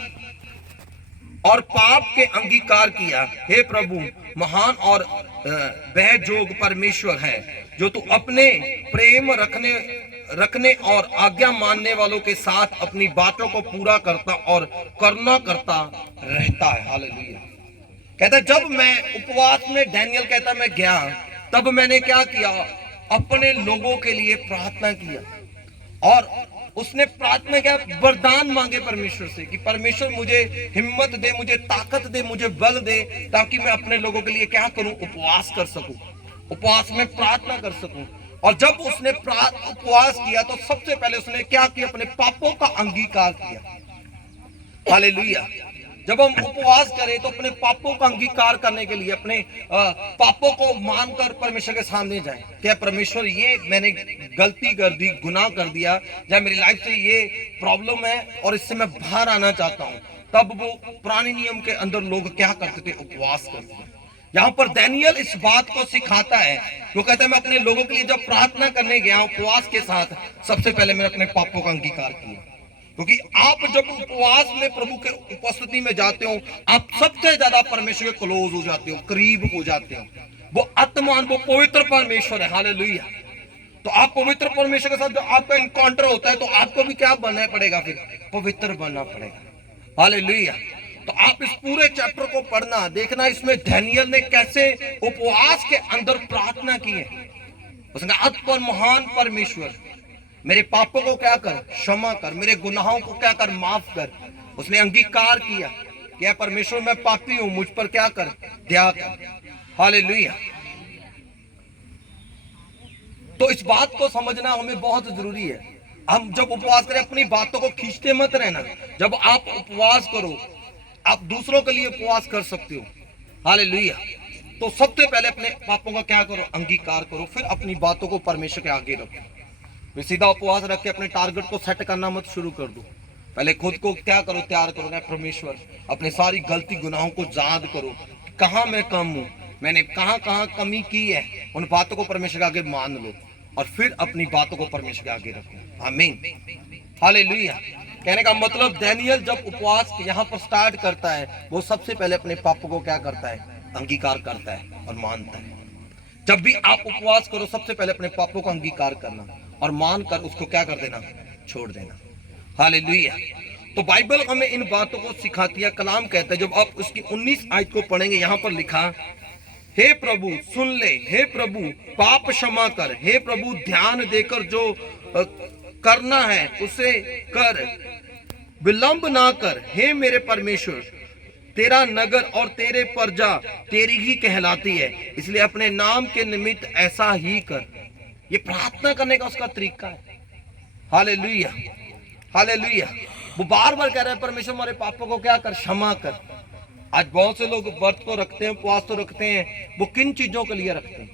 और पाप के अंगीकार किया, हे प्रभु, महान और बेजोग परमेश्वर है, जो तू अपने प्रेम रखने और आज्ञा मानने वालों के साथ अपनी बातों को पूरा करता और करता रहता है। हालेलुया। कहता है, जब मैं उपवास में, दानिय्येल कहता मैं गया, तब मैंने क्या किया? अपने लोगों के लिए प्रार्थना किया। और उसने प्रार्थना किया, वरदान मांगे परमेश्वर से कि परमेश्वर मुझे हिम्मत दे, मुझे ताकत दे, मुझे बल दे, ताकि मैं अपने लोगों के लिए क्या करूं? उपवास कर सकूं, उपवास में प्रार्थना कर सकूं। और जब उसने उपवास किया तो सबसे पहले उसने क्या किया? अपने पापों का अंगीकार किया। हालेलुया। जब हम उपवास करें तो अपने पापों का अंगीकार करने के लिए अपने पापों को मानकर परमेश्वर के सामने जाएं। क्या परमेश्वर, ये मैंने गलती कर दी, गुनाह कर दिया, या मेरी लाइफ से ये प्रॉब्लम है और इससे मैं बाहर आना चाहता हूं। तब वो पुराने नियम के अंदर लोग क्या करते थे? उपवास करते थे। यहाँ पर दानिय्येल इस बात को सिखाता है, वो कहता है मैं अपने लोगों के लिए जब प्रार्थना करने गया उपवास के साथ, सबसे पहले मैंने अपने पापों का अंगीकार किया। क्योंकि आप जब उपवास में प्रभु के उपस्थिति में जाते हो, आप सबसे ज्यादा परमेश्वर के क्लोज हो जाते हो, करीब हो जाते हो। वो आत्मान, वो पवित्र परमेश्वर है। हालेलुया। तो आप पवित्र परमेश्वर के साथ जब आपका इनकाउंटर होता है तो आपको भी क्या बनना पड़ेगा? फिर पवित्र बनना पड़ेगा। हालेलुया। तो आप इस पूरे चैप्टर को पढ़ना, देखना इसमें दानियेल ने कैसे उपवास के अंदर प्रार्थना की है। उसने अत पर महान परमेश्वर, मेरे पापों को क्या कर, क्षमा कर, मेरे गुनाहों को क्या कर, माफ कर। उसने अंगीकार किया कि परमेश्वर मैं पापी हूं, मुझ पर क्या कर, दया कर। हालेलुया। तो इस बात को समझना हमें बहुत जरूरी है। हम जब उपवास करें अपनी बातों को खींचते मत रहना। जब आप उपवास करो, आप दूसरों के लिए उपवास कर सकते हो। हालेलुया। तो सबसे पहले अपने पापों का क्या करो, अंगीकार करो, फिर अपनी बातों को परमेश्वर के आगे रखो। सीधा उपवास रख के अपने टारगेट को सेट करना मत शुरू कर दो। पहले खुद को क्या करो, तैयार करो। परमेश्वर अपने सारी गलती गुनाहों को याद करो, कहां मैं कम हूं, मैंने कहां कहां कमी की है। उन बातों को परमेश्वर के आगे मान लो और फिर अपनी बातों को परमेश्वर के आगे रखो। आमीन। हालेलुया। कहने का मतलब दानियेल जब उपवास यहाँ पर स्टार्ट करता है, वो सबसे पहले अपने पापों को क्या करता है, अंगीकार करता है और मानता है। जब भी आप उपवास करो, सबसे पहले अपने पापों का अंगीकार करना और मानकर उसको क्या कर देना, छोड़ देना। हालेलुया। तो बाइबल हमें इन बातों को सिखाती है। कलाम कहता है, जब आप उसकी 19 आयत को पढ़ेंगे, यहाँ पर लिखा, हे प्रभु सुन ले, हे प्रभु पाप क्षमा कर, हे प्रभु ध्यान देकर जो करना है उसे कर, विलंब ना कर। हे मेरे परमेश्वर, तेरा नगर और तेरे प्रजा तेरी ही कहलाती है, इसलिए अपने नाम के निमित्त ऐसा ही कर। ये प्रार्थना करने का उसका तरीका है। हालेलुया। हालेलुया। वो बार बार कह रहा है, परमेश्वर हमारे पापों को क्या कर, क्षमा कर। आज बहुत से लोग व्रत तो रखते हैं, उपवास तो रखते हैं, वो किन चीजों के लिए रखते हैं,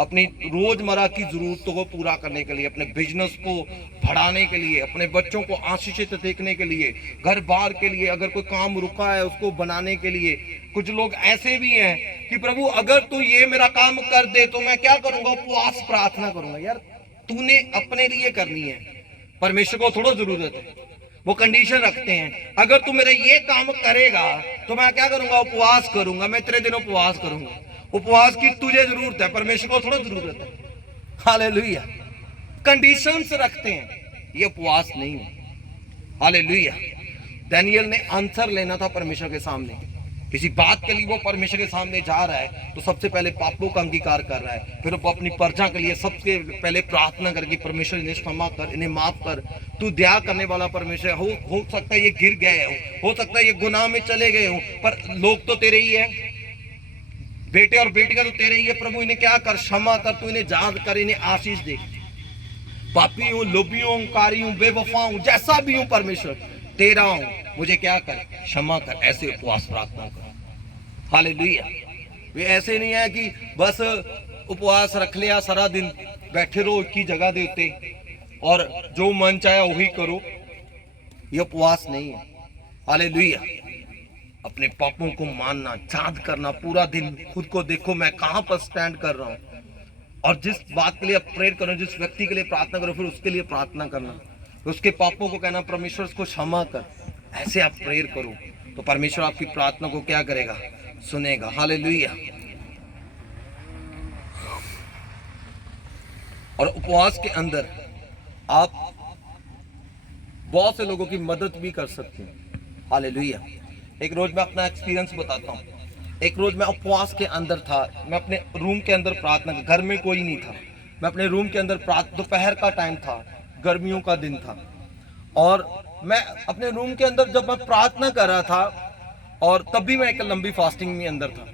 अपनी रोजमर्रा की जरूरतों को पूरा करने के लिए, अपने बिजनेस को बढ़ाने के लिए, अपने बच्चों को आशीषित देखने के लिए, घर बार के लिए, अगर कोई काम रुका है उसको बनाने के लिए। कुछ लोग ऐसे भी हैं कि प्रभु अगर तू ये मेरा काम कर दे तो मैं क्या करूंगा, उपवास प्रार्थना करूंगा। यार तूने अपने लिए करनी है, परमेश्वर को थोड़ा जरूरत है। वो कंडीशन रखते हैं, अगर तू मेरे ये काम करेगा तो मैं क्या करूंगा, उपवास करूंगा, मैं इतने दिन उपवास करूंगा। उपवास की तुझे जरूरत है, परमेश्वर को थोड़ा जरूरत है। हालेलुया। कंडीशंस रखते हैं, ये उपवास नहीं है। हालेलुया। दानियेल ने आंसर लेना था परमेश्वर के सामने, किसी बात के लिए वो परमेश्वर के सामने जा रहा है, तो सबसे पहले पापों का अंगीकार कर रहा है, फिर वो अपनी प्रजा के लिए सबसे पहले प्रार्थना करके, परमेश्वर इन्हें क्षमा कर, इन्हें माफ कर, तू दया करने वाला परमेश्वर। हो सकता है ये गिर गए हो सकता है ये गुनाह में चले गए हो, पर लोग तो तेरे ही है, बेटे और बेटियां तो तेरे ही है। प्रभु इन्हें क्या कर, क्षमा कर, तू इन्हें याद कर, इन्हें आशीष दे। पापी हूं, लोभी हूं, कारी हूं, बेवफा हूं, जैसा भी हूं परमेश्वर तेरा हूं, मुझे क्या कर, क्षमा कर। ऐसे उपवास प्रार्थना कर। हालेलुया। वे ऐसे नहीं है कि बस उपवास रख लिया, सारा दिन बैठे रहो एक ही जगह दे उत्ते और जो मन चाहे वही करो, ये उपवास नहीं है। हालेलुया। अपने पापों को मानना, याद करना, पूरा दिन खुद को देखो मैं कहां पर स्टैंड कर रहा हूं, और जिस बात के लिए आप प्रेयर करो, जिस व्यक्ति के लिए प्रार्थना करो, फिर उसके लिए प्रार्थना करना, उसके पापों को कहना परमेश्वर उसको क्षमा कर। ऐसे आप प्रेयर करो तो परमेश्वर आपकी प्रार्थना को क्या करेगा, सुनेगा। हालेलुया। और उपवास के अंदर आप बहुत से लोगों की मदद भी कर सकते हैं। हालेलुया। एक रोज मैं अपना एक्सपीरियंस बताता हूँ। एक रोज मैं उपवास के अंदर था, मैं अपने रूम के अंदर प्रार्थना, घर में कोई नहीं था, मैं अपने रूम के अंदर दोपहर का टाइम था, गर्मियों का दिन था, और मैं अपने रूम के अंदर जब मैं प्रार्थना कर रहा था, और तब भी मैं एक लंबी फास्टिंग में अंदर था,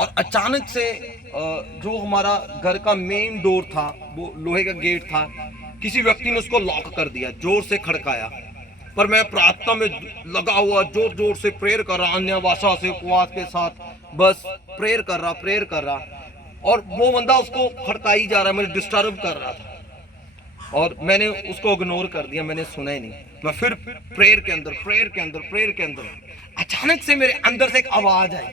और अचानक से जो हमारा घर का मेन डोर था, वो लोहे का गेट था, किसी व्यक्ति ने उसको लॉक कर दिया, जोर से खड़काया। पर मैं प्रार्थना में लगा हुआ, जोर जोर से प्रेयर कर रहा, अन्य भाषा से, उपवास के साथ, बस प्रेयर कर रहा, और वो बंदा उसको खड़काई जा रहा है, मुझे डिस्टर्ब कर रहा था, और मैंने उसको इग्नोर कर दिया, मैंने सुना ही नहीं। मैं फिर प्रेयर के अंदर अचानक से मेरे अंदर से एक आवाज आई।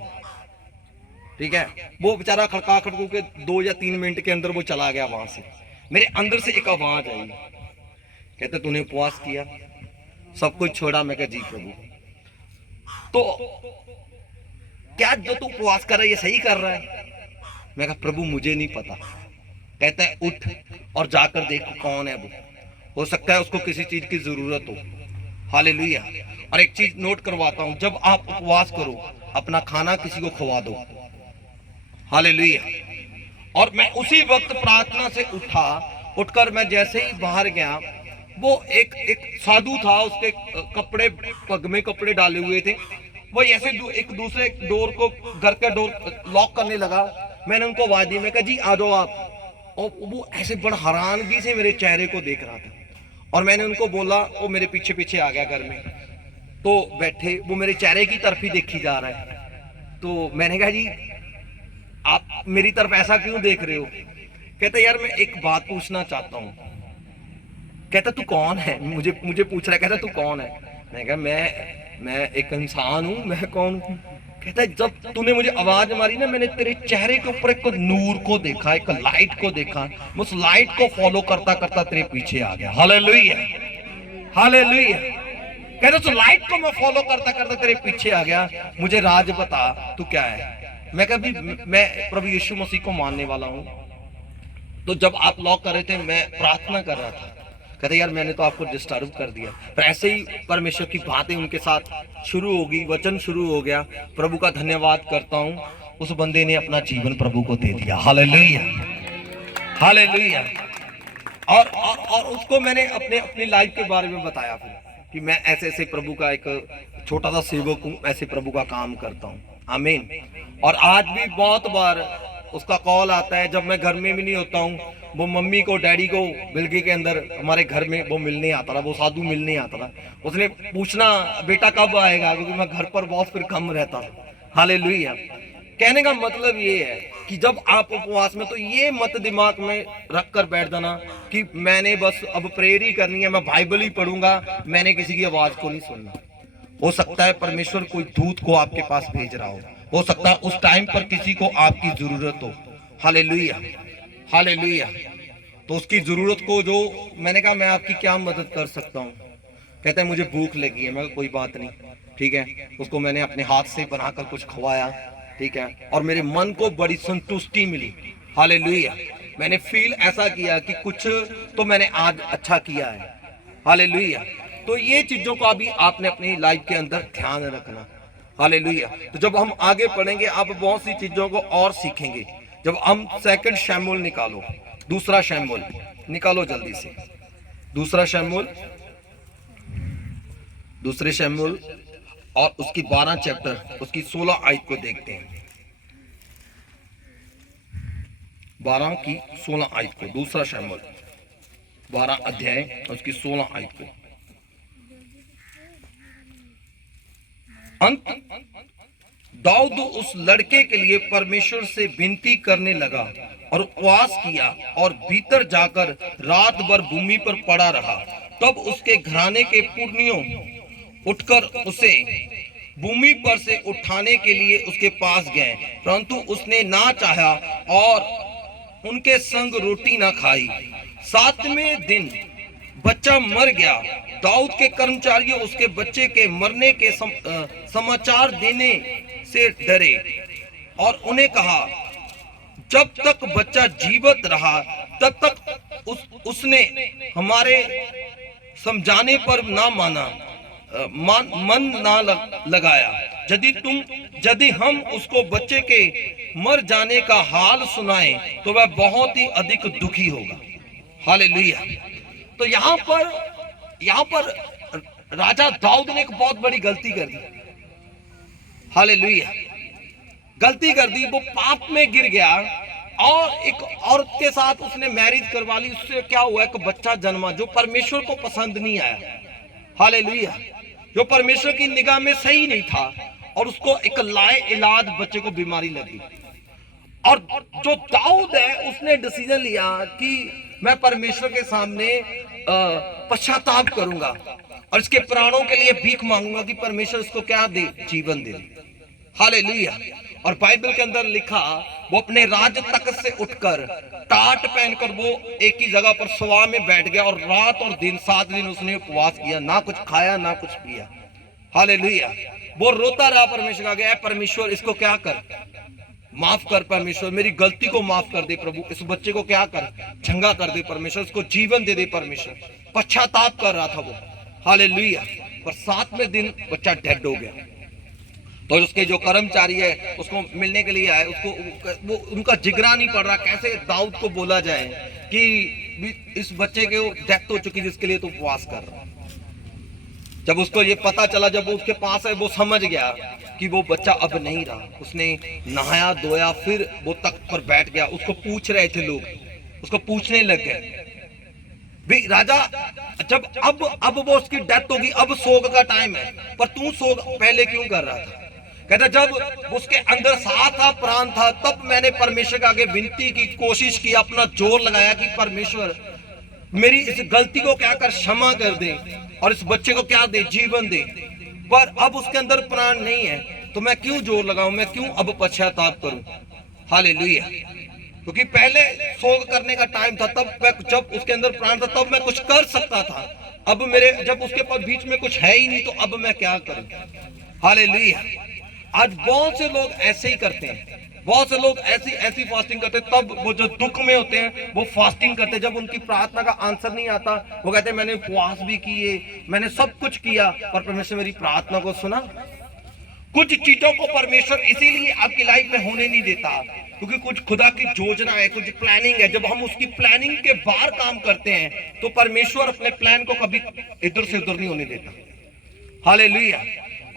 ठीक है, वो बेचारा खड़कू के 2 या 3 मिनट के अंदर वो चला गया वहां से। मेरे अंदर से एक आवाज आई, कहते तूने उपवास किया, सब कुछ छोड़ा। मैं कहा जी प्रभु। तो क्या जो तू उपवास कर रहा है ये सही कर रहा है? मैं कहा प्रभु मुझे नहीं पता। कहता है उठ और जाकर देख कौन है वो, हो सकता है उसको किसी चीज की जरूरत हो। हालेलुया। और एक चीज नोट करवाता हूं, जब आप उपवास करो अपना खाना किसी को खवा दो। हालेलुया। और मैं उसी वक्त प्रार्थना से उठकर मैं जैसे ही बाहर गया, वो एक साधु था, उसके कपड़े पग में कपड़े डाले हुए थे, वो ऐसे एक दूसरे डोर को, घर का डोर लॉक करने लगा। मैंने उनको आवाज दी, मैं कहा जी आ जाओ आप। और वो ऐसे बड़ा हैरानगी से मेरे चेहरे को देख रहा था, और मैंने उनको बोला, वो मेरे पीछे पीछे आ गया घर में, तो बैठे, वो मेरे चेहरे की तरफ ही देखी जा रहा है। तो मैंने कहा जी आप मेरी तरफ ऐसा क्यों देख रहे हो? कहते यार मैं एक बात पूछना चाहता हूँ। कहता तू कौन है? मुझे पूछ रहा है, कहता तू कौन है? मैंने कहा मैं एक इंसान हूँ, मैं कौन हूँ? कहता है जब तूने मुझे आवाज मारी ना, मैंने तेरे चेहरे के ऊपर एक नूर को देखा, एक लाइट को देखा, उस लाइट को फॉलो करता करता तेरे पीछे आ गया। Hallelujah, hallelujah. कहता तो लाइट को मैं फॉलो करता करता तेरे पीछे आ गया, मुझे राज बता तू क्या है? मैं कभी मैं प्रभु यीशु मसीह को मानने वाला हूँ। तो जब आप लॉक कर रहे थे मैं प्रार्थना कर रहा था। कहते यार मैंने तो आपको डिस्टर्ब कर दिया। पर ऐसे ही परमेश्वर की बातें उनके साथ शुरू होगी, वचन शुरू हो गया। प्रभु का धन्यवाद करता हूँ, उस बंदे ने अपना जीवन प्रभु को दे दिया। Hallelujah, hallelujah. और उसको मैंने अपनी लाइफ के बारे में बताया फिर कि मैं ऐसे ऐसे प्रभु का एक छोटा सा सेवक हूँ, ऐसे प्रभु का काम करता हूँ। आमीन। और आज भी बहुत बार उसका कॉल आता है, जब मैं घर में भी नहीं होता हूँ, वो मम्मी को डैडी को बिल्गी के अंदर हमारे घर में वो मिलने आता था, वो साधु मिलने आता था। उसने पूछना बेटा कब आएगा, क्योंकि मैं घर पर बहुत फिर कम रहता था। हालेलुया। कहने का मतलब ये है कि जब आप उपवास में, तो ये मत दिमाग में रख कर बैठ जाना कि मैंने बस अब प्रेयर ही करनी है, मैं बाइबल ही पढ़ूंगा, मैंने किसी की आवाज को नहीं सुनना। हो सकता है परमेश्वर कोई दूत को आपके पास भेज रहा हो सकता है उस टाइम पर किसी को आपकी जरूरत हो। Hallelujah, hallelujah. तो उसकी जरूरत को, जो मैंने कहा मैं आपकी क्या मदद कर सकता हूँ? कहता है मुझे भूख लगी है। मैं कोई बात नहीं, ठीक है। उसको मैंने अपने हाथ से बनाकर कुछ खवाया, ठीक है, और मेरे मन को बड़ी संतुष्टि मिली। हालेलुया। मैंने फील ऐसा किया कि कुछ तो मैंने आज अच्छा किया है। हालेलुया। तो ये चीजों का भी आपने अपनी लाइफ के अंदर ध्यान रखना। हालेलुया। तो जब हम आगे पढ़ेंगे आप बहुत सी चीजों को और सीखेंगे। जब हम सेकंड शमूएल निकालो, दूसरा शमूएल निकालो जल्दी से, दूसरे शमूएल और उसकी 12 चैप्टर, उसकी 16 आयत को देखते हैं। 12 की 16 आयत को, दूसरा शमूएल 12 अध्याय उसकी 16 आयत को। अंत दाऊद उस लड़के के लिए परमेश्वर से विनती करने लगा और उपवास किया और भीतर जाकर रात भर भूमि पर पड़ा रहा। तब उसके घराने के पुरनियों उठकर उसे भूमि पर से उठाने के लिए उसके पास गए, परंतु उसने ना चाहा और उनके संग रोटी ना खाई। 7वें दिन बच्चा मर गया। दाऊद के कर्मचारियों उसके बच्चे के मरने के समाचार देने से डरे और उन्हें कहा, जब तक बच्चा जीवित रहा तब तक उसने हमारे समझाने पर ना मन ना लगाया। यदि हम उसको बच्चे के मर जाने का हाल सुनाएं तो वह बहुत ही अधिक दुखी होगा। हालेलुया। तो यहाँ पर राजा दाऊद ने एक बहुत बड़ी गलती कर दी। हालेलुया। गलती कर दी, वो पाप में गिर गया और एक औरत के साथ उसने मैरिज करवा ली। उससे क्या हुआ, एक बच्चा जन्मा जो परमेश्वर को पसंद नहीं आया। हालेलुया। जो परमेश्वर की निगाह में सही नहीं था और उसको एक लाइलाज बच्चे को बीमारी लगी। और जो दाऊद है उसने डिसीजन लिया कि मैं परमेश्वर के सामने पश्चाताप करूंगा और इसके प्राणों के लिए भीख मांगूंगा कि परमेश्वर इसको क्या दे, जीवन दे। हालेलुया। और बाइबल के अंदर लिखा, वो अपने राज तख्त से उठकर टाट पहनकर वो एक ही जगह पर सवा में बैठ गया और रात और दिन 7 दिन उसने उपवास किया, ना कुछ खाया ना कुछ पिया। हालेलुया। वो रोता रहा, परमेश्वर का गया, परमेश्वर इसको क्या कर, माफ कर परमेश्वर, मेरी गलती को माफ कर दे प्रभु, इस बच्चे को क्या कर, चंगा कर दे परमेश्वर, इसको जीवन दे दे परमेश्वर। पश्चाताप कर रहा था वो। हालेलुया। पर 7वें दिन बच्चा डेड हो गया। तो उसके जो कर्मचारी है उसको मिलने के लिए आए, उसको वो उनका जिगरा नहीं पड़ रहा कैसे दाऊद को बोला जाए कि इस बच्चे के डेथ हो चुकी जिसके लिए तो उपवास कर रहा। जब उसको ये पता चला, जब वो उसके पास है, वो समझ गया कि वो बच्चा अब नहीं रहा। उसने नहाया धोया, फिर वो तख्त पर बैठ गया। उसको पूछ रहे थे लोग, उसको पूछने लग गए भी राजा, जब अब वो उसकी डेथ होगी, अब सोग का टाइम है, पर तू सोग पहले क्यों कर रहा था? कहता जब उसके अंदर साह था, प्राण था, तब मैंने परमेश्वर के आगे विनती की, कोशिश की, अपना जोर लगाया कि परमेश्वर मेरी इस गलती को क्या कर क्षमा कर दे और इस बच्चे को क्या दे, जीवन दे। पर अब उसके अंदर प्राण नहीं है तो मैं क्यों जोर लगाऊं, मैं क्यों अब पश्चाताप करूं? हालेलुया। क्योंकि पहले सोग करने का टाइम था, तब मैं, जब उसके अंदर प्राण था तब मैं कुछ कर सकता था। अब मेरे जब उसके पास बीच में कुछ है ही नहीं तो अब मैं क्या करूं? हालेलुया। आज बहुत से लोग ऐसे ही करते हैं, बहुत से लोग ऐसी फास्टिंग करते हैं, तब वो जो दुख में होते हैं वो फास्टिंग करते हैं। जब उनकी प्रार्थना का आंसर नहीं आता वो कहते हैं मैंने उपवास भी किए, मैंने सब कुछ किया, पर परमेश्वर मेरी प्रार्थना को सुना। कुछ चीजों को परमेश्वर इसीलिए आपकी लाइफ में होने नहीं देता क्योंकि कुछ खुदा की योजना है, कुछ प्लानिंग है। जब हम उसकी प्लानिंग के बाहर काम करते हैं तो परमेश्वर अपने प्लान को कभी इधर से उधर नहीं होने देता। हालेलुया।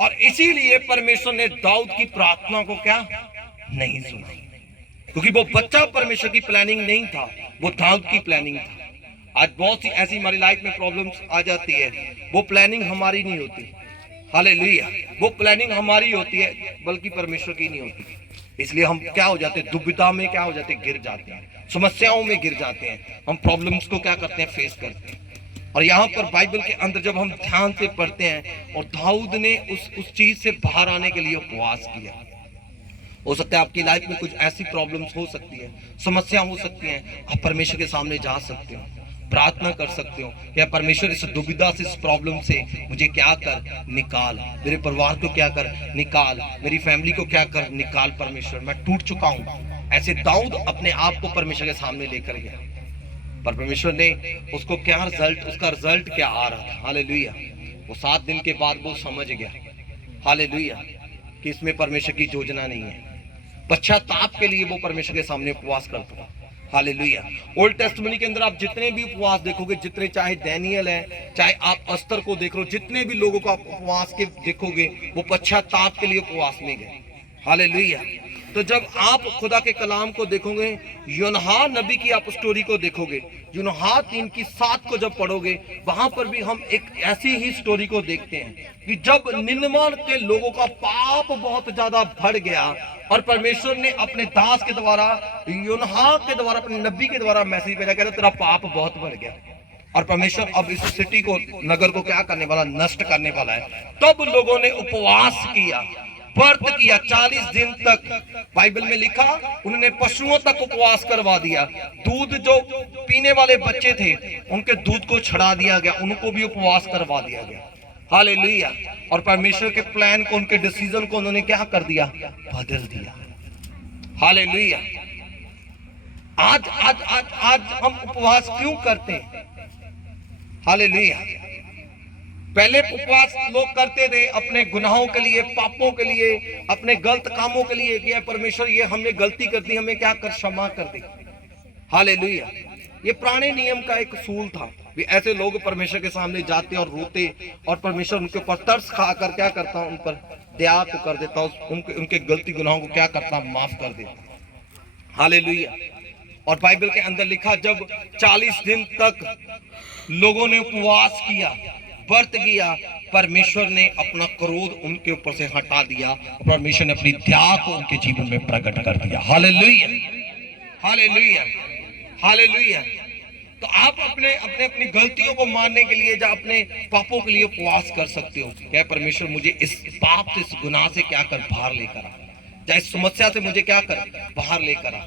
और इसीलिए परमेश्वर ने दाऊद की प्रार्थना को क्या नहीं सुना, क्योंकि वो बच्चा परमेश्वर की प्लानिंग नहीं था, वो दाऊद की प्लानिंग था। आज बहुत सी ऐसी हमारी लाइफ में प्रॉब्लम्स आ जाती है, वो प्लानिंग हमारी नहीं होती। हालेलुया। वो प्लानिंग हमारी होती है बल्कि परमेश्वर की नहीं होती। इसलिए हम क्या हो जाते हैं, दुविधा में क्या हो जाते हैं, गिर जाते हैं, समस्याओं में गिर जाते हैं। हम प्रॉब्लम्स को क्या करते हैं, फेस करते हैं। और यहाँ पर बाइबल के अंदर जब हम ध्यान से पढ़ते हैं, और दाऊद ने उस चीज से बाहर आने के लिए उपवास किया। हो सकता है आपकी लाइफ में कुछ ऐसी प्रॉब्लम्स हो सकती है, समस्या हो सकती हैं, आप परमेश्वर के सामने जा सकते हो, प्रार्थना कर सकते हो कि परमेश्वर इस दुविधा से, इस प्रॉब्लम से मुझे क्या कर निकाल, मेरे परिवार को क्या कर निकाल, मेरी फैमिली को क्या कर निकाल। परमेश्वर मैं टूट चुका हूँ। ऐसे दाऊद अपने आप को परमेश्वर के सामने लेकर गया, पर परमेश्वर ने उसको क्या रिजल्ट, उसका रिजल्ट क्या आ रहा था। हालेलुया। वो 7 दिन के बाद वो समझ गया, हालेलुया, कि इसमें परमेश्वर की योजना नहीं है। पश्चाताप के लिए वो परमेश्वर के सामने उपवास करता था। हालेलुया। ओल्ड टेस्टमनी के अंदर आप जितने भी उपवास देखोगे, जितने, चाहे डैनियल है, चाहे आप अस्तर को देख लो, जितने भी लोगों को आप उपवास के देखोगे वो पश्चाताप के लिए उपवास में गए। हालेलुया। तो जब आप खुदा के कलाम को देखोगे, यूनहा नबी की आप स्टोरी को देखोगे, यूनहा 3:7 को जब पढ़ोगे, वहां पर भी हम एक ऐसी ही स्टोरी को देखते हैं कि जब निनवा के लोगों का पाप बहुत ज्यादा बढ़ गया और परमेश्वर ने अपने दास के द्वारा, यूनहा के द्वारा, अपने नबी के द्वारा मैसेज भेजा, कह रहे तेरा पाप बहुत बढ़ गया और परमेश्वर अब इस सिटी को, नगर को क्या करने वाला, नष्ट करने वाला है। तब लोगों ने उपवास किया, व्रत किया 40 दिन तक। बाइबल में लिखा उन्होंने पशुओं तक उपवास करवा दिया। दूध जो पीने वाले बच्चे थे उनके दूध को छड़ा दिया गया, उनको भी उपवास करवा दिया गया। हालेलुया। और परमेश्वर के प्लान को, उनके डिसीजन को उन्होंने क्या कर दिया, बदल दिया। हालेलुया। आज आज आज आज हम उपवास क्यों करते हैं? हालेलुया। पहले उपवास लोग करते थे अपने गुनाहों के लिए, पापों के लिए, अपने गलत कामों के लिए, कि परमेश्वर ये हमने गलती कर दी, हमें क्या कर, क्षमा कर दे। हालेलुया। ये पुराने नियम का एक असूल था कि ऐसे लोग परमेश्वर के सामने जाते और रोते और परमेश्वर उनके ऊपर तरस खाकर क्या करता, उन पर दया को कर देता, उनके गलती गुनाहों को क्या करता, माफ कर देता। हालेलुया। और बाइबल के अंदर लिखा जब 40 दिन तक लोगों ने उपवास किया, व्रत किया, परमेश्वर ने अपना क्रोध उनके ऊपर से हटा दिया, परमेश्वर ने अपनी दया को उनके जीवन में प्रकट कर दिया। हालेलुया। हालेलुया। हालेलुया। तो आप अपनी गलतियों को मानने के लिए, या अपने पापों के लिए उपवास कर सकते हो। क्या परमेश्वर मुझे इस पाप से, इस गुनाह से क्या कर बाहर लेकर आ, या इस समस्या से मुझे क्या कर बाहर लेकर आ।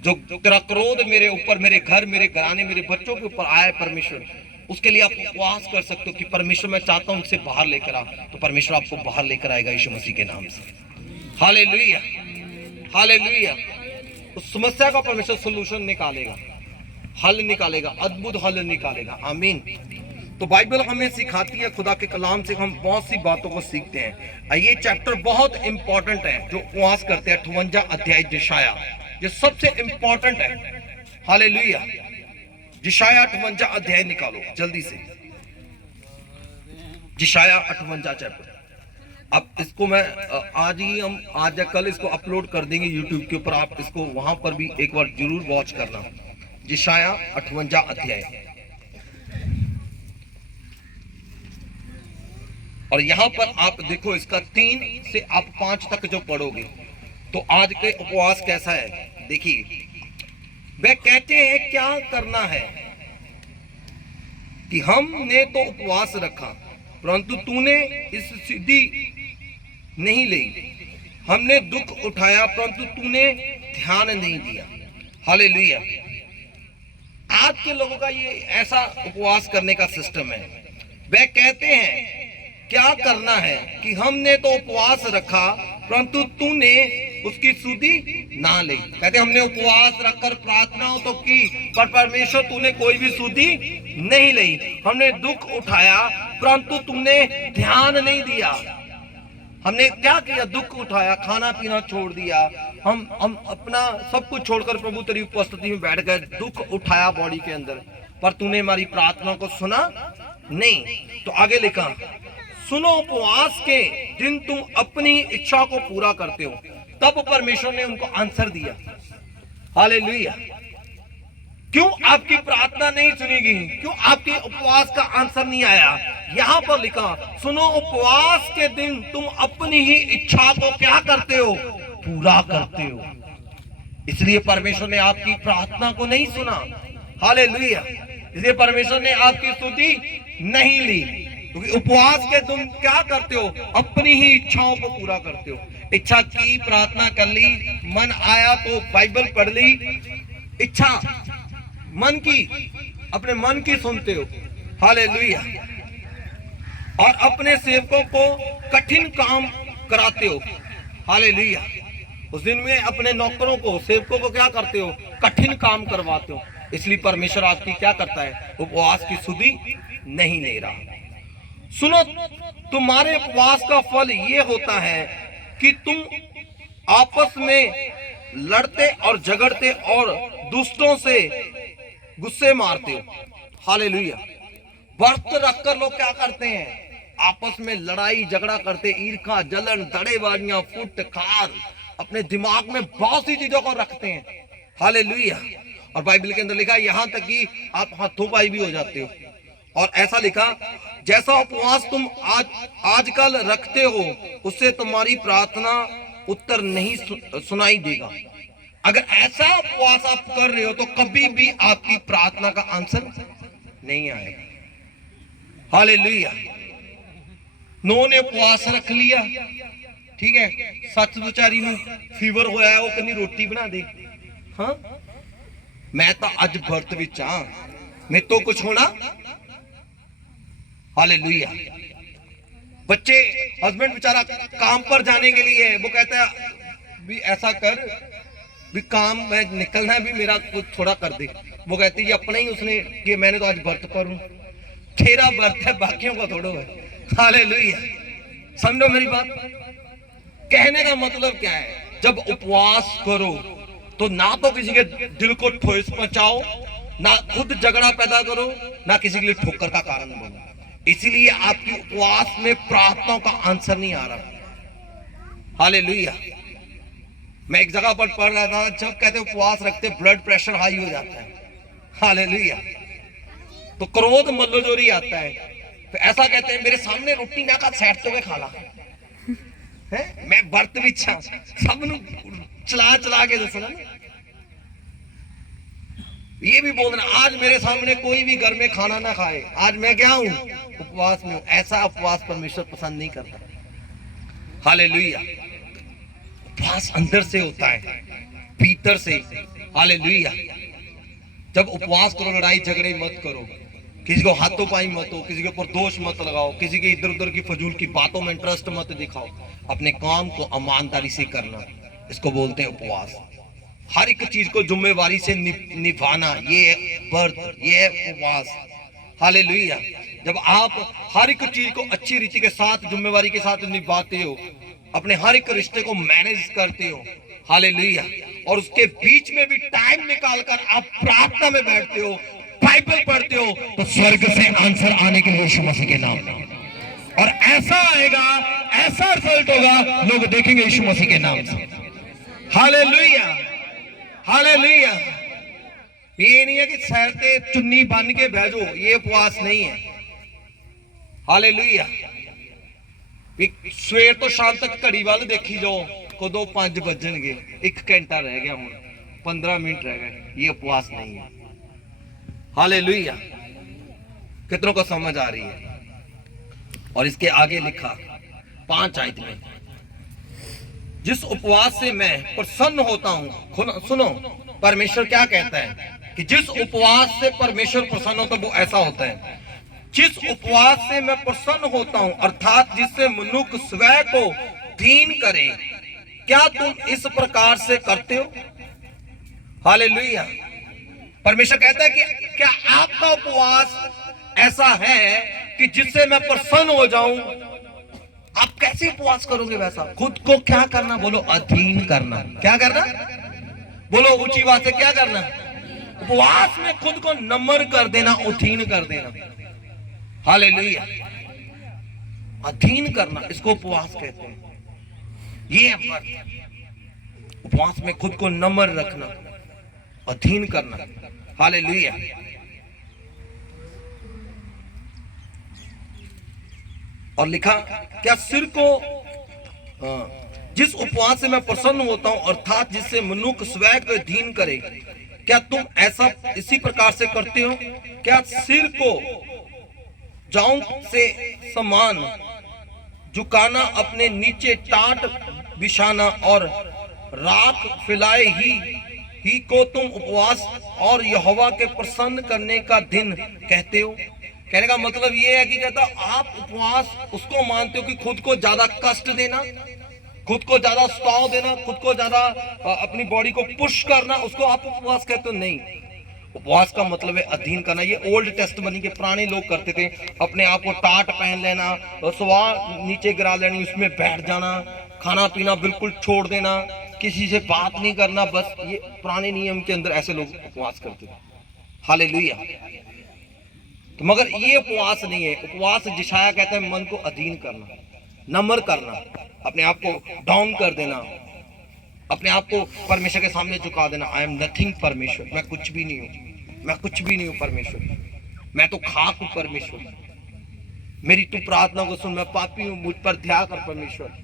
जो तेरा क्रोध मेरे ऊपर, मेरे घर, मेरे घराने, मेरे बच्चों के ऊपर आया है परमेश्वर, उसके लिए आप उपवास कर सकते हो कि परमेश्वर मैं चाहता हूं इनसे बाहर लेकर आ, तो परमेश्वर आपको बाहर लेकर आएगा यीशु मसीह के नाम से। हालेलुया। हालेलुया। उस समस्या का परमेश्वर सॉल्यूशन निकालेगा, हल निकालेगा, अद्भुत हल निकालेगा। आमीन। तो बाइबल हमें सिखाती है, खुदा के कलाम से हम बहुत सी बातों को सीखते हैं। ये चैप्टर बहुत इंपॉर्टेंट है जो उपवास करते हैं। 58 अध्याय यशाया, ये सबसे इंपॉर्टेंट है। हालेलुया। यशाया 58 अध्याय निकालो जल्दी से। यशाया 58 चैप्टर। अब इसको मैं आज या कल इसको अपलोड कर देंगे यूट्यूब के ऊपर। आप इसको वहां पर भी एक बार जरूर वॉच करना। यशाया 58 अध्याय। और यहां पर आप देखो, इसका 3 से आप 5 तक जो पढ़ोगे तो आज के उपवास कैसा है देखिए। वे कहते हैं क्या करना है कि हमने तो उपवास रखा परंतु तूने इस सिद्धि नहीं ली। हमने दुख उठाया परंतु तूने ध्यान नहीं दिया। हालेलुया। आज के लोगों का ये ऐसा उपवास करने का सिस्टम है। वे कहते हैं क्या करना है कि हमने तो उपवास रखा परंतु तूने उसकी सुधि ना ली। कहते हमने उपवास रखकर प्रार्थना तो की पर परमेश्वर तूने कोई भी सुधि नहीं ली। हमने दुख उठाया परंतु तुमने ध्यान नहीं दिया। हमने क्या किया? दुख उठाया, खाना पीना छोड़ दिया, हम अपना सब कुछ छोड़कर प्रभु तेरी उपस्थिति में बैठ गए। दुख उठाया बॉडी के अंदर, पर तूने हमारी प्रार्थना को सुना नहीं। तो आगे लिखा, सुनो उपवास के दिन तुम अपनी इच्छा को पूरा करते हो। तब परमेश्वर ने उनको आंसर दिया। हालेलुया। क्यों आपकी प्रार्थना नहीं सुनी गई? क्यों आपके उपवास का आंसर नहीं आया? यहां पर लिखा, सुनो उपवास के दिन तुम अपनी ही इच्छा को क्या करते हो? पूरा करते हो। इसलिए परमेश्वर ने आपकी प्रार्थना को नहीं सुना। हालेलुया। इसलिए परमेश्वर ने आपकी स्तुति नहीं ली, क्योंकि उपवास के तुम क्या करते हो? अपनी ही इच्छाओं को पूरा करते हो। इच्छा की, प्रार्थना कर ली, मन आया तो बाइबल पढ़ ली। इच्छा मन की, अपने मन की सुनते हो। हालेलुया। और अपने सेवकों को कठिन काम कराते हो। हालेलुया। उस दिन में अपने नौकरों को, सेवकों को क्या करते हो? कठिन काम करवाते हो। इसलिए परमेश्वर आपकी क्या करता है? उपवास की सुधि नहीं ले रहा। सुनो, तुम्हारे उपवास का फल ये होता है कि तुम आपस में लड़ते और झगड़ते और दुष्टों से गुस्से मारते हो। हालेलुया। व्रत रखकर लोग क्या करते हैं? आपस में लड़ाई झगड़ा करते, ईर्खा, जलन, दड़ेबाजियां, फुट खार, अपने दिमाग में बहुत सी चीजों को रखते हैं। हालेलुया। और बाइबल के अंदर लिखा है यहां तक कि आप हाथों-पाई भी हो जाते हो। और ऐसा लिखा, जैसा उपवास तुम आजकल रखते हो उससे तुम्हारी प्रार्थना उत्तर नहीं सुनाई देगा। अगर ऐसा उपवास आप कर रहे हो तो कभी भी आपकी प्रार्थना का आंसर नहीं आएगा। हालेलुया। नो ने उपवास रख लिया, ठीक है, सच बेचारी नूं फीवर होया है, वो कहीं रोटी बना दे। हाँ, मैं तो अज व्रत विच हां, मेरे तो कुछ होना। हालेलुया। बच्चे, हस्बैंड बेचारा काम पर जाने के लिए, वो कहता है भी ऐसा कर भी काम में निकलना है, भी मेरा कुछ थोड़ा कर दे। वो कहती है अपना ही उसने कि मैंने तो आज व्रत पर हूं। तेरा व्रत है, बाकियों का थोड़ा है। हालेलुया। समझो मेरी बात। कहने का मतलब क्या है? जब उपवास करो तो ना तो किसी के दिल को ठोस पहुंचाओ, ना खुद झगड़ा पैदा करो, ना किसी के लिए ठोकर का कारण बनो। इसीलिए आपकी उपवास में प्रार्थनाओं का आंसर नहीं आ रहा। हालेलुया। मैं एक जगह पर पढ़ रहा था, जब कहते उपवास रखते ब्लड प्रेशर हाई हो जाता है। हालेलुया। तो क्रोध मल्लोजोरी आता है। तो ऐसा कहते हैं मेरे सामने रोटी ना खा, सैट तो के खा ला है। मैं व्रत भी सब चला के दसना, ये भी बोलना आज मेरे सामने कोई भी घर में खाना ना खाए, आज मैं क्या हूं? उपवास में हूं। ऐसा उपवास परमेश्वर पसंद नहीं करता। हालेलुया। उपवास अंदर से होता है, भीतर से। हालेलुया। जब उपवास करो, लड़ाई झगड़े मत करो, किसी को हाथों पाई मत हो, किसी के ऊपर दोष मत लगाओ, किसी के इधर उधर की फजूल की बातों में इंटरेस्ट मत दिखाओ। अपने काम को ईमानदारी से करना, इसको बोलते हैं उपवास। हर एक चीज को जिम्मेवारी से निभाना, ये व्रत, ये उपवास। हालेलुया। जब आप हर एक चीज को अच्छी रीति के साथ, जिम्मेवारी के साथ निभाते हो, अपने हर एक रिश्ते को मैनेज करते हो, हालेलुया, और उसके बीच में भी टाइम निकालकर आप प्रार्थना में बैठते हो, बाइबल पढ़ते हो, तो स्वर्ग से आंसर आने के लिए यीशु मसीह के नाम में, और ऐसा आएगा, ऐसा रिजल्ट होगा, लोग देखेंगे यीशु मसीह के नाम से। Hallelujah, hallelujah. ये नहीं है कि सर पे चुन्नी बांध के भेजो, ये उपवास नहीं है। हालेलुया। सवेर तो शाम तक घड़ी वाल देखी जाओ, कदों 5 बजणगे, 1 घंटा रह गया, हूं 15 मिनट रह गए, ये उपवास नहीं है। हालेलुया। कितनों को समझ आ रही है? और इसके आगे लिखा 5 आयत में, जिस उपवास से मैं प्रसन्न होता हूं, सुनो परमेश्वर क्या कहता है कि जिस उपवास से परमेश्वर प्रसन्न होता है वो ऐसा होता है, जिस उपवास से मैं प्रसन्न होता हूं, अर्थात जिससे मनुष्य स्वयं को दीन करे, क्या तुम इस प्रकार से करते हो? हालेलुया। परमेश्वर कहता है कि क्या आपका उपवास ऐसा है कि जिससे मैं प्रसन्न हो जाऊं? आप कैसे उपवास करोगे वैसा? खुद को क्या करना? बोलो अधीन करना। क्या करना? बोलो ऊंची बात से, क्या करना? उपवास में खुद को नम्र कर देना, अधीन कर देना। हालेलुया। अधीन करना, इसको उपवास कहते हैं। ये उपवास में खुद को नम्र रखना, अधीन करना। हालेलुया। और लिखा क्या सिर को, जिस उपवास से मैं प्रसन्न होता हूं, अर्थात जिससे मनुष्य स्वयं को अधीन करे, क्या तुम ऐसा इसी प्रकार से करते हो? क्या सिर को जौ से समान झुकाना, अपने नीचे टाट बिछाना और राख फैलाए ही को तुम उपवास और यहोवा के प्रसन्न करने का दिन कहते हो? कहने का मतलब ये है कि कहता आप उपवास उसको मानते हो कि खुद को ज्यादा कष्ट देना, खुद को ज्यादा सताव देना, खुद को ज्यादा अपनी बॉडी को पुश करना, उसको आप उपवास कहते हो? नहीं। उपवास का मतलब है अधीन करना। ये ओल्ड टेस्टमनी के पुराने लोग करते थे, अपने आप को टाट पहन लेना, सवा नीचे गिरा लेनी, उसमें बैठ जाना, खाना पीना बिल्कुल छोड़ देना, किसी से बात नहीं करना, बस ये पुराने नियम के अंदर ऐसे लोग उपवास करते थे। हालेलुया। तो मगर ये उपवास नहीं है। उपवास जिशाया कहता है मन को अधीन करना, नम्र करना, अपने आप को डाउन कर देना, अपने आप को परमेश्वर के सामने झुका देना। आई एम नथिंग परमेश्वर, मैं कुछ भी नहीं हूं, मैं कुछ भी नहीं हूं परमेश्वर, मैं तो खाक हूं परमेश्वर, मेरी तू प्रार्थना को सुन, मैं पापी हूं, मुझ पर दया कर परमेश्वर,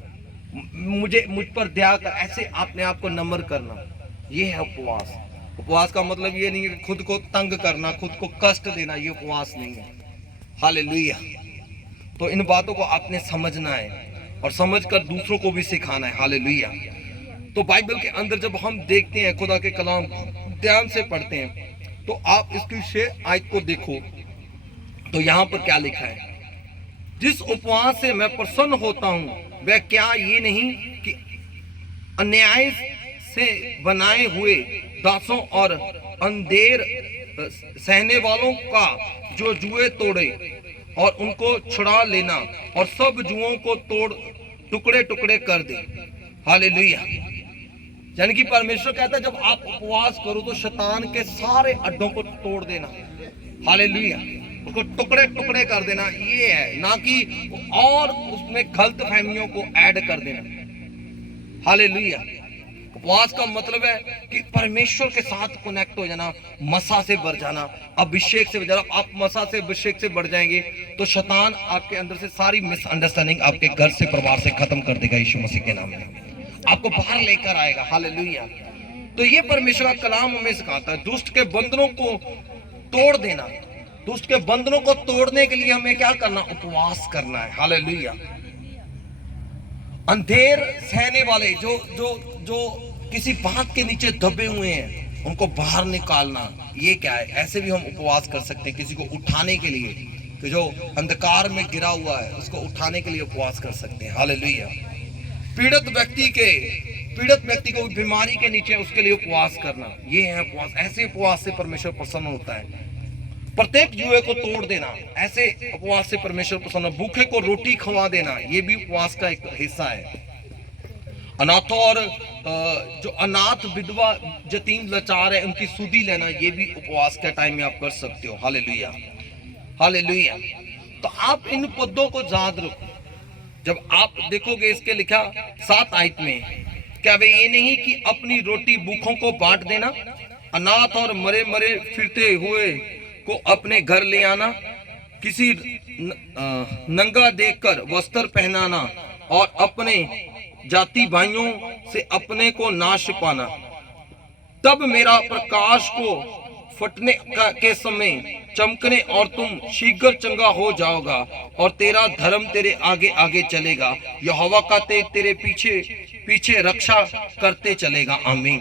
मुझ पर दया कर। ऐसे अपने आप को नम्र करना, ये है उपवास। उपवास का मतलब ये नहीं है कि खुद को तंग करना, खुद को कष्ट देना, ये उपवास नहीं है। हालेलुया। तो इन बातों को आपने समझना है और समझकर दूसरों को भी सिखाना है। हालेलुया। तो बाइबल के अंदर जब हम देखते हैं, खुदा के कलाम ध्यान से पढ़ते हैं, तो आप इसकी 6 आयत को देखो, तो यहाँ पर क्या लिखा है? जिस उपवास से मैं प्रसन्न होता हूं, वह क्या ये नहीं कि अन्याय से बनाए हुए दासों और अंधेर सहने वालों का जो जुए तोड़े और उनको छुड़ा लेना और सब जुओं को तोड़ टुकड़े टुकड़े कर दे। हालेलुया। यानी कि परमेश्वर कहता है जब आप उपवास करो तो शैतान के सारे अड्डों को तोड़ देना। हालेलुया। उसको टुकड़े टुकड़े कर देना, ये है, ना कि और उसमें गलत फहमियों को ऐड कर देना। हालेलुया। उपवास का मतलब है कि परमेश्वर के साथ कनेक्ट हो जाना, मसा से बढ़ जाना, अभिषेक से बढ़ जाना। आप मसा से अभिषेक से बढ़ जाएंगे तो शैतान आपके अंदर से सारी मिसअंडरस्टैंडिंग आपके घर से, परिवार से खत्म कर देगा। यीशु मसीह के नाम में आपको बाहर लेकर आएगा। हालेलुया। तो ये परमेश्वर का कलाम हमें सिखाता है, दुष्ट के बंधनों को तोड़ देना। दुष्ट के बंधनों को तोड़ने के लिए हमें क्या करना? उपवास करना है। हालेलुया। अंधेर सहने वाले जो किसी बात के नीचे दबे हुए हैं, उनको बाहर निकालना, ये क्या है? ऐसे भी हम उपवास कर सकते हैं। किसी को उठाने के लिए, कि जो अंधकार में गिरा हुआ है उसको उठाने के लिए उपवास कर सकते हैं। हालेलुया। पीड़ित व्यक्ति को बीमारी के नीचे, उसके लिए उपवास करना, ये है उपवास। ऐसे उपवास से परमेश्वर प्रसन्न होता है। प्रत्येक जुए को तोड़ देना, ऐसे उपवास से परमेश्वर प्रसन्न है। भूखे को रोटी खवा देना, ये भी उपवास का एक हिस्सा है। अनाथों और जो अनाथ विधवा यतीम लाचार है उनकी सुधि लेना, ये भी उपवास के टाइम में आप कर सकते हो। Hallelujah, hallelujah. तो आप इन पदों को याद रखो। जब आप देखोगे इसके लिखा 7 आयत में, क्या वे ये नहीं कि अपनी रोटी भूखों को बांट देना, अनाथ और मरे मरे फिरते हुए को अपने घर ले आना, किसी नंगा देखकर वस्त्र पहनाना और अपने जाति भाइयों से अपने को नाश पाना। तब मेरा प्रकाश को फटने के समय चमकने और तुम शीघ्र चंगा हो जाओगा और तेरा धर्म तेरे आगे आगे चलेगा। यहोवा का तेज तेरे पीछे पीछे रक्षा करते चलेगा। आमीन।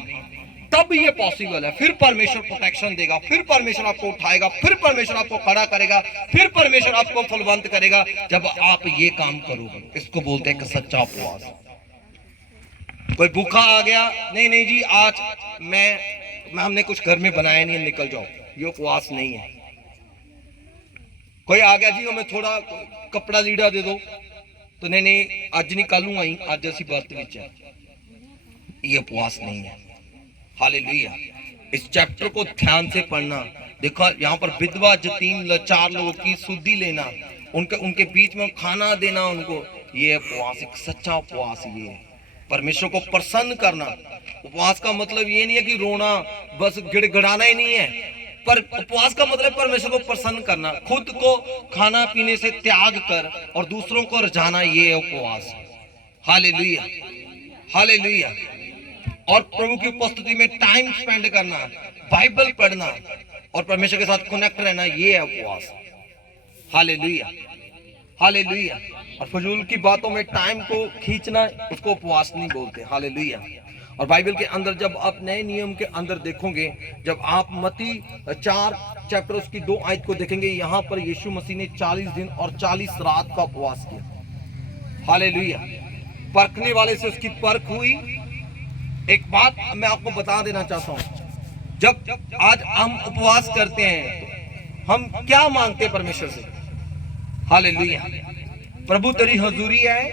तब ये पॉसिबल है। फिर परमेश्वर प्रोटेक्शन देगा, फिर परमेश्वर आपको उठाएगा, फिर परमेश्वर आपको खड़ा करेगा, फिर परमेश्वर आपको फलवंत करेगा जब आप ये काम करोगे। इसको बोलते हैं कि सच्चा उपवास। कोई भूखा आ गया, नहीं नहीं जी आज हमने कुछ घर में बनाया नहीं, निकल जाओ, ये उपवास नहीं है। कोई आ गया जी हमें थोड़ा कपड़ा लीड़ा दे दो, तो नहीं नहीं आज नहीं कल नूं आई, आज असी व्रत विच है, ये उपवास नहीं है। हालेलुया। इस चैप्टर को ध्यान से पढ़ना। देखो यहाँ पर विधवा यतीम लाचार लोगों की सुधि लेना, उनके बीच में खाना देना उनको, ये उपवास एक सच्चा उपवास ये है। परमेश्वर को प्रसन्न करना। उपवास का मतलब ये नहीं है कि रोना बस गिड़गिड़ाना ही नहीं है, पर उपवास का मतलब परमेश्वर को प्रसन्न करना, खुद को खाना पीने से त्याग कर और दूसरों को रजाना, ये है उपवास। Hallelujah, hallelujah. और प्रभु की उपस्थिति में टाइम स्पेंड करना, बाइबल पढ़ना और परमेश्वर के साथ कनेक्ट रहना, ये है उपवास। Hallelujah, hallelujah. और फजूल की बातों में टाइम को खींचना, उसको उपवास नहीं बोलते। हालेलुया। और बाइबल के अंदर जब आप नए नियम के अंदर देखोगे, जब आप मत्ती 4 चैप्टर उसकी 2 आयत को देखेंगे, यहाँ पर यीशु मसीह ने 40 दिन और 40 रात का उपवास किया। हालेलुया। परखने वाले से उसकी परख हुई। एक बात मैं आपको बता देना चाहता हूं, जब आज हम उपवास करते हैं तो हम क्या मांगते हैं परमेश्वर से? हालेलुया। प्रभु तेरी हजूरी आए,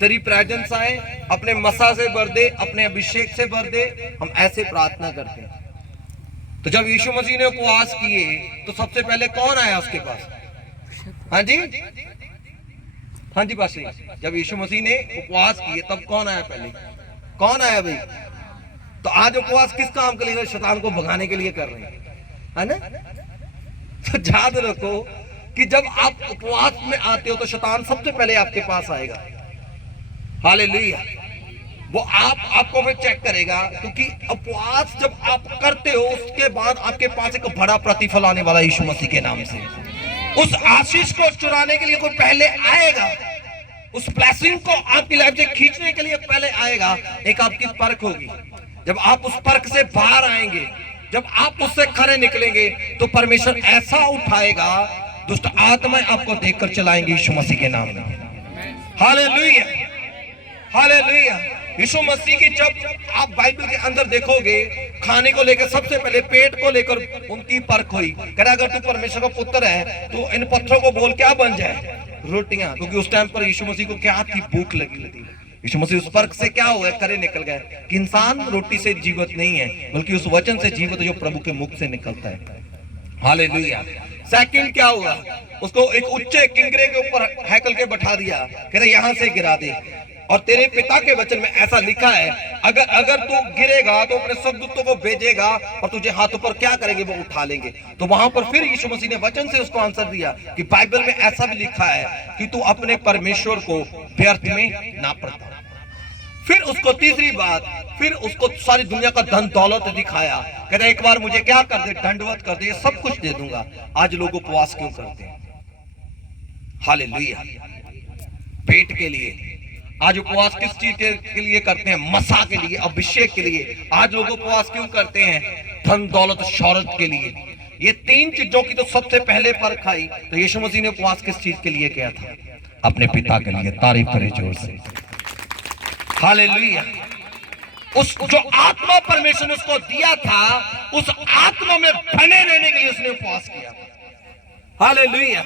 तेरी प्रेजेंस आए, अपने मसा से भर दे, अपने अभिषेक से भर दे, हम ऐसे प्रार्थना करते हैं। तो जब यीशु मसीह ने उपवास किए तो सबसे पहले कौन आया उसके पास? हाँ जी, हाँ जी पास। जब यीशु मसीह ने उपवास किए तब कौन आया? पहले कौन आया भाई? तो आज उपवास किस काम के लिए? शैतान को भगाने के लिए कर रहे हैं, है ना? तो याद रखो कि जब आप उपवास में आते हो तो शैतान सबसे पहले आपके पास आएगा। हालेलुया। वो आपको फिर चेक करेगा, क्योंकि उपवास जब आप करते हो उसके बाद आपके पास एक बड़ा प्रतिफल आने वाला यीशु मसीह के नाम से। उस आशीष को चुराने के लिए कोई पहले आएगा, उस ब्लेसिंग को आपकी लाइफ से खींचने के लिए पहले आएगा। एक आपकी परख होगी। जब आप उस परख से बाहर आएंगे, जब आप उससे खरे निकलेंगे, तो परमेश्वर ऐसा उठाएगा, दुष्ट आत्माएं आपको देखकर चलाएंगे यीशु मसीह के नाम में। Hallelujah, hallelujah. यीशु मसीह की जब आप बाइबल के अंदर देखोगे, खाने को लेकर सबसे पहले पेट को लेकर उनकी परख हुई। कह अगर तू परमेश्वर का पुत्र है तो इन पत्थरों को बोल क्या बन जाए? रोटियां। क्योंकि उस टाइम पर यीशु मसीह को क्या थी? भूख लगी थी। यीशु मसीह उस परख से क्या हुआ? करे निकल गए कि इंसान रोटी से जीवित नहीं है, बल्कि उस वचन से जीवित जो प्रभु के मुख से निकलता है। हालेलुया। सेकंड क्या हुआ? उसको एक उच्चे किंगरे के ऊपर हैकल के बैठा दिया, कह रहे यहां से गिरा दे। और तेरे पिता के वचन में ऐसा लिखा है, अगर तू गिरेगा तो अपने स्वर्गदूतों को भेजेगा और तुझे हाथों पर क्या करेंगे? वो उठा लेंगे। तो वहां पर फिर यीशु मसीह ने वचन से उसको आंसर दिया कि बाइबल में ऐसा भी लिखा है कि तू अपने परमेश्वर को व्यर्थ में ना पड़ता। फिर उसको तीसरी बात, फिर उसको सारी दुनिया का धन दौलत दिखाया। कहते एक बार मुझे क्या कर दे? दंडवत कर दे, सब कुछ दे दूंगा। आज लोग उपवास क्यों करते हैं? हालेलुया। पेट के लिए। आज उपवास किस चीज के लिए करते हैं? मसा के लिए, अभिषेक के लिए। आज लोग उपवास क्यों करते हैं? धन दौलत शौहरत के लिए। ये 3 चीजों की तो सबसे पहले परख आई। तो यीशु मसीह ने उपवास किस चीज के लिए किया था? अपने पिता के लिए। तारीफ करें जोर से। हालेलुया। उस जो आत्मा परमेश्वर ने उसको दिया था, उस आत्मा में बने रहने के लिए उसने उपवास किया। Hallelujah,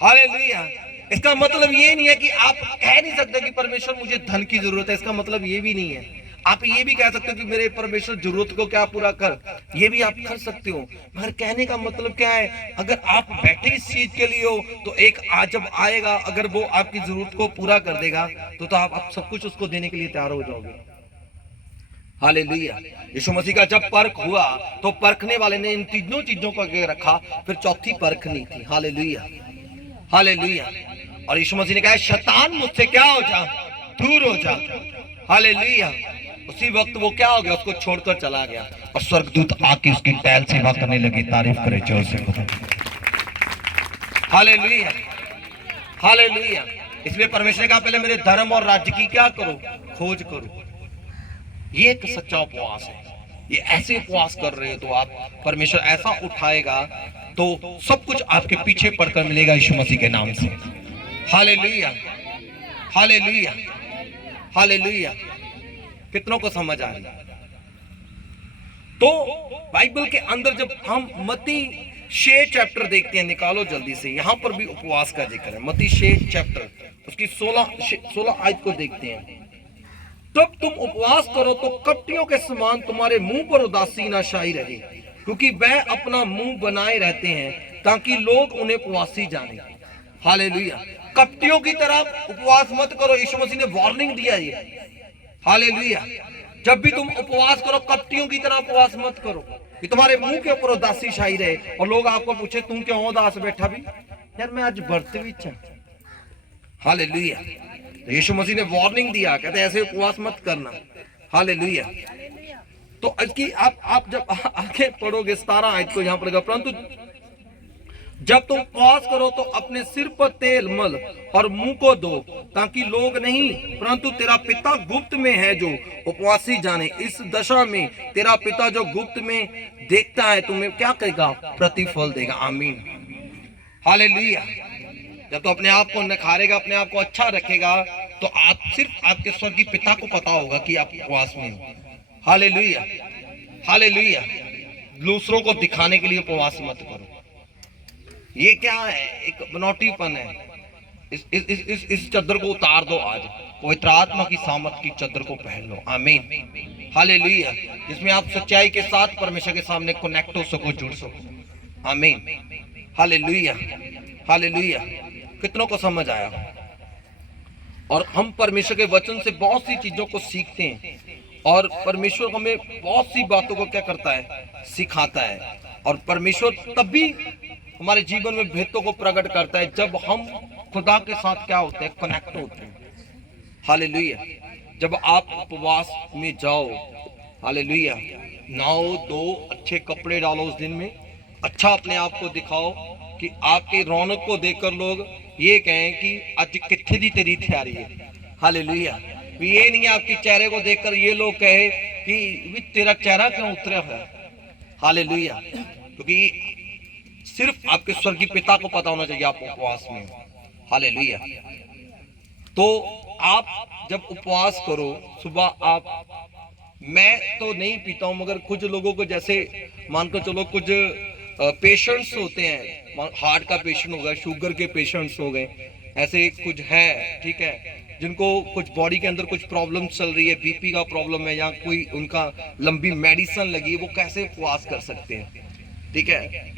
hallelujah. इसका मतलब ये नहीं है कि आप कह नहीं सकते कि परमेश्वर मुझे धन की जरूरत है, इसका मतलब ये भी नहीं है। आप ये भी कह सकते हो कि मेरे परमेश्वर जरूरत को क्या पूरा कर, ये भी आप कर सकते हो। मगर कहने का मतलब क्या है, अगर आप बैठे इस चीज के लिए हो तो एक आज जब आएगा, अगर वो आपकी जरूरत को पूरा कर देगा तो आप सब कुछ उसको देने के लिए तैयार हो जाओगे। हालेलुया। यीशु मसीह का जब परख हुआ तो परखने वाले ने इन तीनों चीजों को आगे रखा, फिर चौथी परख नहीं थी। Hallelujah, hallelujah. और यीशु मसीह ने कहा, शैतान मुझसे क्या हो जा, दूर हो जा। हालेलुया। उसी वक्त वो क्या हो गया, उसको छोड़कर चला गया और स्वर्गदूत आके उसकी पैर सेवा करने लगे। तारीफ करे जोर से। Hallelujah, hallelujah. इसलिए परमेश्वर ने कहा, पहले मेरे धर्म और राज्य की क्या करो, खोज करो। ये एक सच्चा उपवास है। ये ऐसे उपवास कर रहे हो तो आप परमेश्वर ऐसा उठाएगा तो सब कुछ आपके पीछे पड़कर मिलेगा यीशु मसीह के नाम से। Hallelujah, hallelujah, hallelujah. कितनों को समझ आ रही है? तो बाइबल के अंदर जब हम मत्ती 6 चैप्टर देखते हैं, निकालो जल्दी से, यहां पर भी उपवास का जिक्र है। मत्ती 6 चैप्टर उसकी 16 आयत को देखते हैं। तब तुम उपवास करो तो कपटियों के समान तुम्हारे मुंह पर उदासी ना छाई रहे, क्योंकि वह अपना मुंह बनाए रहते हैं ताकि लोग उन्हें उपवासी जाने। हालेलुया। कपटियों की तरह उपवास मत करो, यीशु मसीह ने वार्निंग दिया ये। हालेलुया। जब भी तुम उपवास करो, कपटियों की तरह उपवास मत करो कि तुम्हारे मुंह के ऊपर उदासी छाई रहे और लोग आपको पूछे तुम क्यों उदास बैठा भी, यार मैं आज व्रत भी था। हालेलुया। यीशु मसीह ने वार्निंग दिया, कहते ऐसे उपवास मत करना। हालेलुया। तो इसकी आप जब आगे पढ़ोगे 17 आयत को यहां पर, परंतु जब तुम उपवास करो तो अपने सिर पर तेल मल और मुंह को धो, ताकि लोग नहीं परंतु तेरा पिता गुप्त में है जो उपवासी जाने। इस दशा में तेरा पिता जो गुप्त में देखता है तुम्हें क्या करेगा, प्रतिफल देगा। आमीन, हालेलुया। जब तो अपने आप को नखारेगा, अपने आप को अच्छा रखेगा, तो आप सिर्फ आपके स्वर्गीय पिता को पता होगा कि आप उपवास में हो। Hallelujah, hallelujah. दूसरों को दिखाने के लिए उपवास मत करो। ये क्या है, एक बनौटीपन है। इस चद्दर को उतार दो आज, पवित्र आत्मा की सामर्थ की चद्दर को पहन लो। आमीन, हालेलुया। जिसमें आप सच्चाई के साथ परमेश्वर के सामने कनेक्ट हो सको, जुड़ सको। आमीन, हालेलुया, हालेलुया। कितनों को समझ आया? और हम परमेश्वर के वचन से बहुत सी चीजों को सीखते हैं और परमेश्वर हमें बहुत सी बातों को क्या करता है, सिखाता है। और परमेश्वर तब भी हमारे जीवन में भेदों को प्रकट करता है जब हम खुदा के साथ क्या होते हैं, कनेक्ट होते हैं। हालेलुया। जब आप उपवास में जाओ, हालेलुया, नहाओ, दो अच्छे कपड़े डालो उस दिन में, अच्छा अपने आप को दिखाओ कि आपकी रौनक को देखकर लोग ये कहें कि आज कितनी दी तेरी तैयारी है। हालेलुया। ये नहीं है आपके चेहरे को देखकर ये लोग कहे कि तेरा चेहरा क्यों उतरा है। हालेलुया। क्योंकि सिर्फ आपके स्वर्गीय पिता को पता होना चाहिए आप उपवास में हो। हालेलुया। तो आप जब उपवास करो, सुबह आप, मैं तो नहीं पीता हूं, मगर कुछ लोगों को, जैसे मानकर चलो कुछ पेशेंट्स होते हैं, हार्ट का पेशेंट हो गया, शुगर के पेशेंट्स हो गए, ऐसे कुछ है, ठीक है, जिनको कुछ बॉडी के अंदर कुछ प्रॉब्लम चल रही है, बीपी का प्रॉब्लम है या कोई उनका लंबी मेडिसिन लगी है, वो कैसे उपवास कर सकते हैं, ठीक है।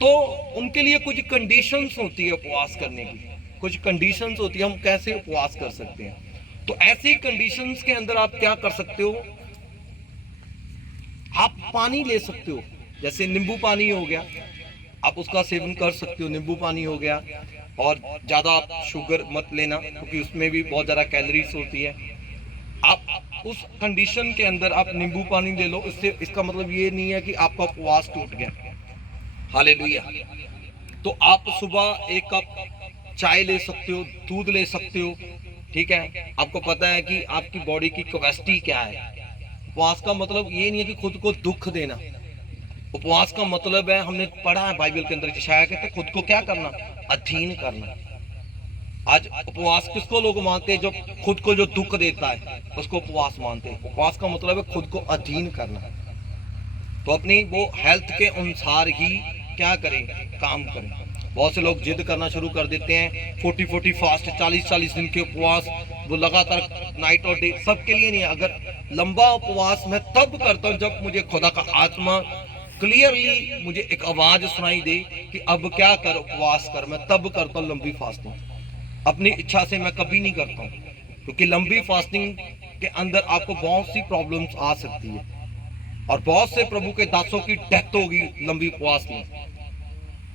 तो उनके लिए कुछ कंडीशंस होती है उपवास करने की, कुछ कंडीशंस होती है, हम कैसे उपवास कर सकते हैं। तो ऐसी कंडीशंस के अंदर आप क्या कर सकते हो, आप पानी ले सकते हो, जैसे नींबू पानी हो गया, आप उसका सेवन कर सकते हो, नींबू पानी हो गया। और ज्यादा आप शुगर मत लेना, क्योंकि उसमें भी बहुत ज्यादा कैलोरीज होती है। आप उस कंडीशन के अंदर आप नींबू पानी ले लो, इससे इसका मतलब ये नहीं है कि आपका उपवास टूट गया। हालेलुया। तो आप सुबह 1 कप चाय ले सकते हो, दूध ले सकते हो, ठीक है। आपको पता है कि आपकी बॉडी की कैपेसिटी क्या है। उपवास का मतलब ये नहीं है कि खुद को दुख देना। उपवास का मतलब है, हमने पढ़ा है बाइबल के अंदर, यशायाह कहते हैं खुद को क्या करना, अधीन करना। आज उपवास किसको लोग मानते हैं, जो खुद को जो दुख देता है उसको उपवास मानते हैं। उपवास का मतलब है खुद को अधीन करना। तो अपनी वो हेल्थ के अनुसार ही क्या करें, काम करें। बहुत से लोग जिद करना शुरू कर देते हैं, 40 फास्ट, 40 दिन के उपवास, वो लगातार नाइट और डे, सबके लिए नहीं है। अगर लंबा उपवास मैं तब करता हूँ जब मुझे खुदा का आत्मा क्लियरली मुझे एक आवाज सुनाई दे कि अब क्या कर, उपवास कर, मैं तब करता हूँ लंबी फास्टिंग। अपनी इच्छा से मैं कभी नहीं करता हूँ, क्योंकि लंबी फास्टिंग के अंदर आपको बहुत सी प्रॉब्लम्स आ सकती है और बहुत से प्रभु के दासों की डेथ होगी लंबी उपवास में।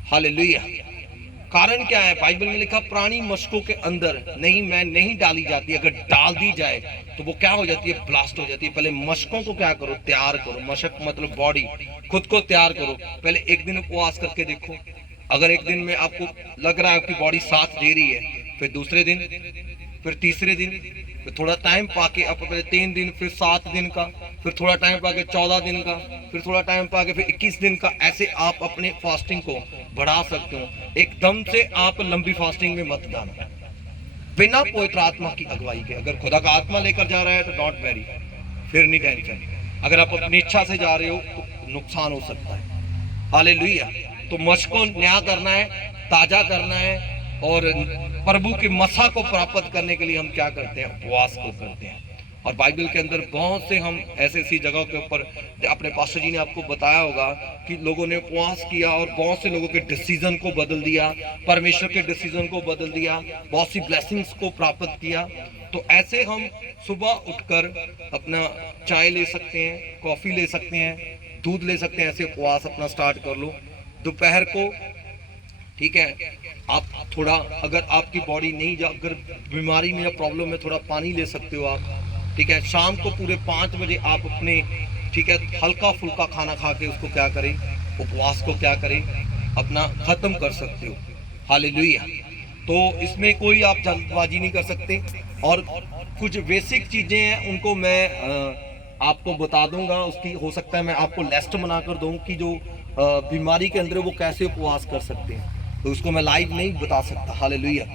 हालेलुया। कारण क्या है? बाइबल में लिखा पुरानी मशकों के अंदर नहीं डाली जाती। अगर डाल दी जाए तो वो क्या हो जाती है? ब्लास्ट हो जाती है। पहले मशकों को क्या करो? तैयार करो। मशक मतलब बॉडी, खुद को तैयार करो। पहले एक दिन उपवास करके देखो। अगर एक दिन में आपको लग रहा है आपकी बॉडी साथ दे रही है, फिर दूसरे दिन, फिर तीसरे दिन, फिर थोड़ा टाइम पाके आप पहले 3 दिन, फिर 7 दिन का, फिर थोड़ा टाइम पाके 14 दिन का, फिर थोड़ा टाइम पाके फिर 21 दिन का, ऐसे आप अपने फास्टिंग को बढ़ा सकते हो। एकदम से आप लंबी फास्टिंग में मत जाना बिना पवित्र आत्मा की अगुवाई के। अगर खुदा का आत्मा लेकर जा रहा है तो डोंट वेरी, फिर नहीं टेंशन। अगर आप अपनी इच्छा से जा रहे हो तो नुकसान हो सकता है। हालेलुया। तो मश को नया करना है, ताजा करना है, और प्रभु की मसा को प्राप्त करने के लिए हम क्या करते हैं? उपवास को करते हैं। और बाइबल के अंदर बहुत से हम ऐसी जगहों के ऊपर, अपने पास्टर जी ने आपको बताया होगा कि लोगों ने उपवास किया और बहुत से लोगों के डिसीजन को बदल दिया, परमेश्वर के डिसीजन को बदल दिया, बहुत सी ब्लेसिंग्स को प्राप्त किया। तो ऐसे हम सुबह उठकर अपना चाय ले सकते हैं, कॉफी ले सकते हैं, दूध ले सकते हैं, ऐसे उपवास अपना स्टार्ट कर लो। दोपहर को, ठीक है, आप थोड़ा, अगर आपकी बॉडी नहीं जा, अगर बीमारी में या प्रॉब्लम में, थोड़ा पानी ले सकते हो आप, ठीक है। शाम को पूरे 5 बजे आप अपने, ठीक है, हल्का फुल्का खाना खा के उसको क्या करें? उपवास को क्या करें? अपना खत्म कर सकते हो। हालेलुया। तो इसमें कोई आप जल्दबाजी नहीं कर सकते। और कुछ बेसिक चीजें हैं, उनको मैं आपको बता दूंगा। उसकी हो सकता है मैं आपको लिस्ट बनाकर दूं कि जो बीमारी के अंदर वो कैसे उपवास कर सकते हैं, तो उसको मैं लाइव नहीं बता सकता। हालेलुया।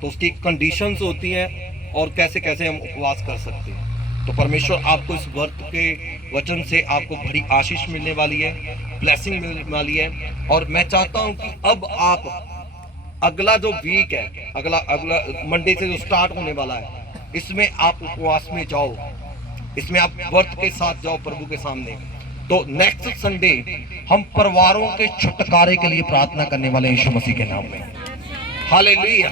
तो उसकी कंडीशंस होती हैं और कैसे कैसे हम उपवास कर सकते हैं। तो परमेश्वर आपको इस वर्त के वचन से आपको बड़ी आशीष मिलने वाली है, ब्लेसिंग मिलने वाली है। और मैं चाहता हूं कि अब आप अगला जो वीक है, अगला मंडे से जो स्टार्ट होने वाला है, इसमें आप उपवास में जाओ, इसमें आप व्रत के साथ जाओ प्रभु के सामने। तो नेक्स्ट संडे हम परिवारों के छुटकारे के लिए प्रार्थना करने वाले यीशु मसीह के नाम में। हालेलुया।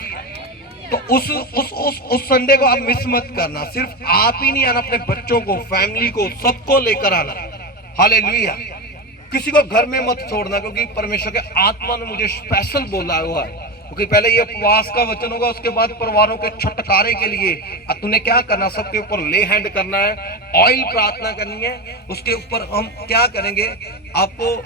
तो उस संडे को आप मिस मत करना। सिर्फ आप ही नहीं आना, अपने बच्चों को, फैमिली को, सबको लेकर आना। हालेलुया। किसी को घर में मत छोड़ना, क्योंकि परमेश्वर के आत्मा ने मुझे स्पेशल बोला हुआ है। क्योंकि पहले ये उपवास का वचन होगा, उसके बाद परिवारों के छुटकारे के लिए तूने क्या करना? सबके ऊपर ले हैंड करना है, ऑयल प्रार्थना करनी है। उसके ऊपर हम क्या करेंगे? आपको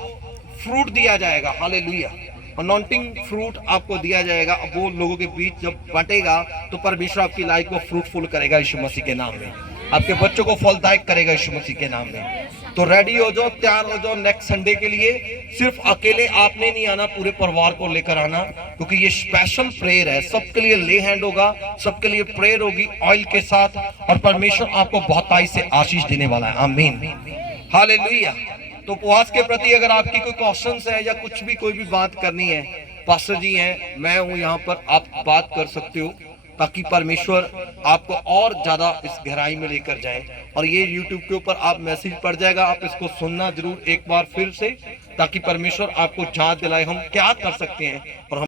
फ्रूट दिया जाएगा। हालेलुया। अनॉइंटिंग फ्रूट आपको दिया जाएगा। अब वो लोगों के बीच जब बंटेगा तो परमेश्वर आपकी लाइफ को फ्रूटफुल करेगा यीशु मसीह के नाम में, आपके बच्चों को फलदायक करेगा यीशु मसीह के नाम में। तो रेडी हो जाओ, तैयार हो जाओ नेक्स्ट संडे के लिए। सिर्फ अकेले आपने नहीं आना, पूरे परिवार को लेकर आना, क्योंकि ये स्पेशल प्रेयर है। सबके लिए ले हैंड होगा, सबके लिए प्रेयर होगी ऑयल के साथ, और परमेश्वर आपको बहुतायत से आशीष देने वाला है। आमीन। हालेलुया। तो उपवास के प्रति अगर आपकी कोई क्वेश्चंस है या कुछ भी, कोई भी बात करनी है, पास्टर जी हैं, मैं हूं यहाँ पर, आप बात कर सकते हो, ताकि परमेश्वर आपको और ज्यादा इस गहराई में लेकर जाए। और ये YouTube के ऊपर आप मैसेज पड़ जाएगा, आप इसको सुनना जरूर एक बार फिर से, ताकि परमेश्वर आपको याद दिलाए हम क्या कर सकते हैं और हम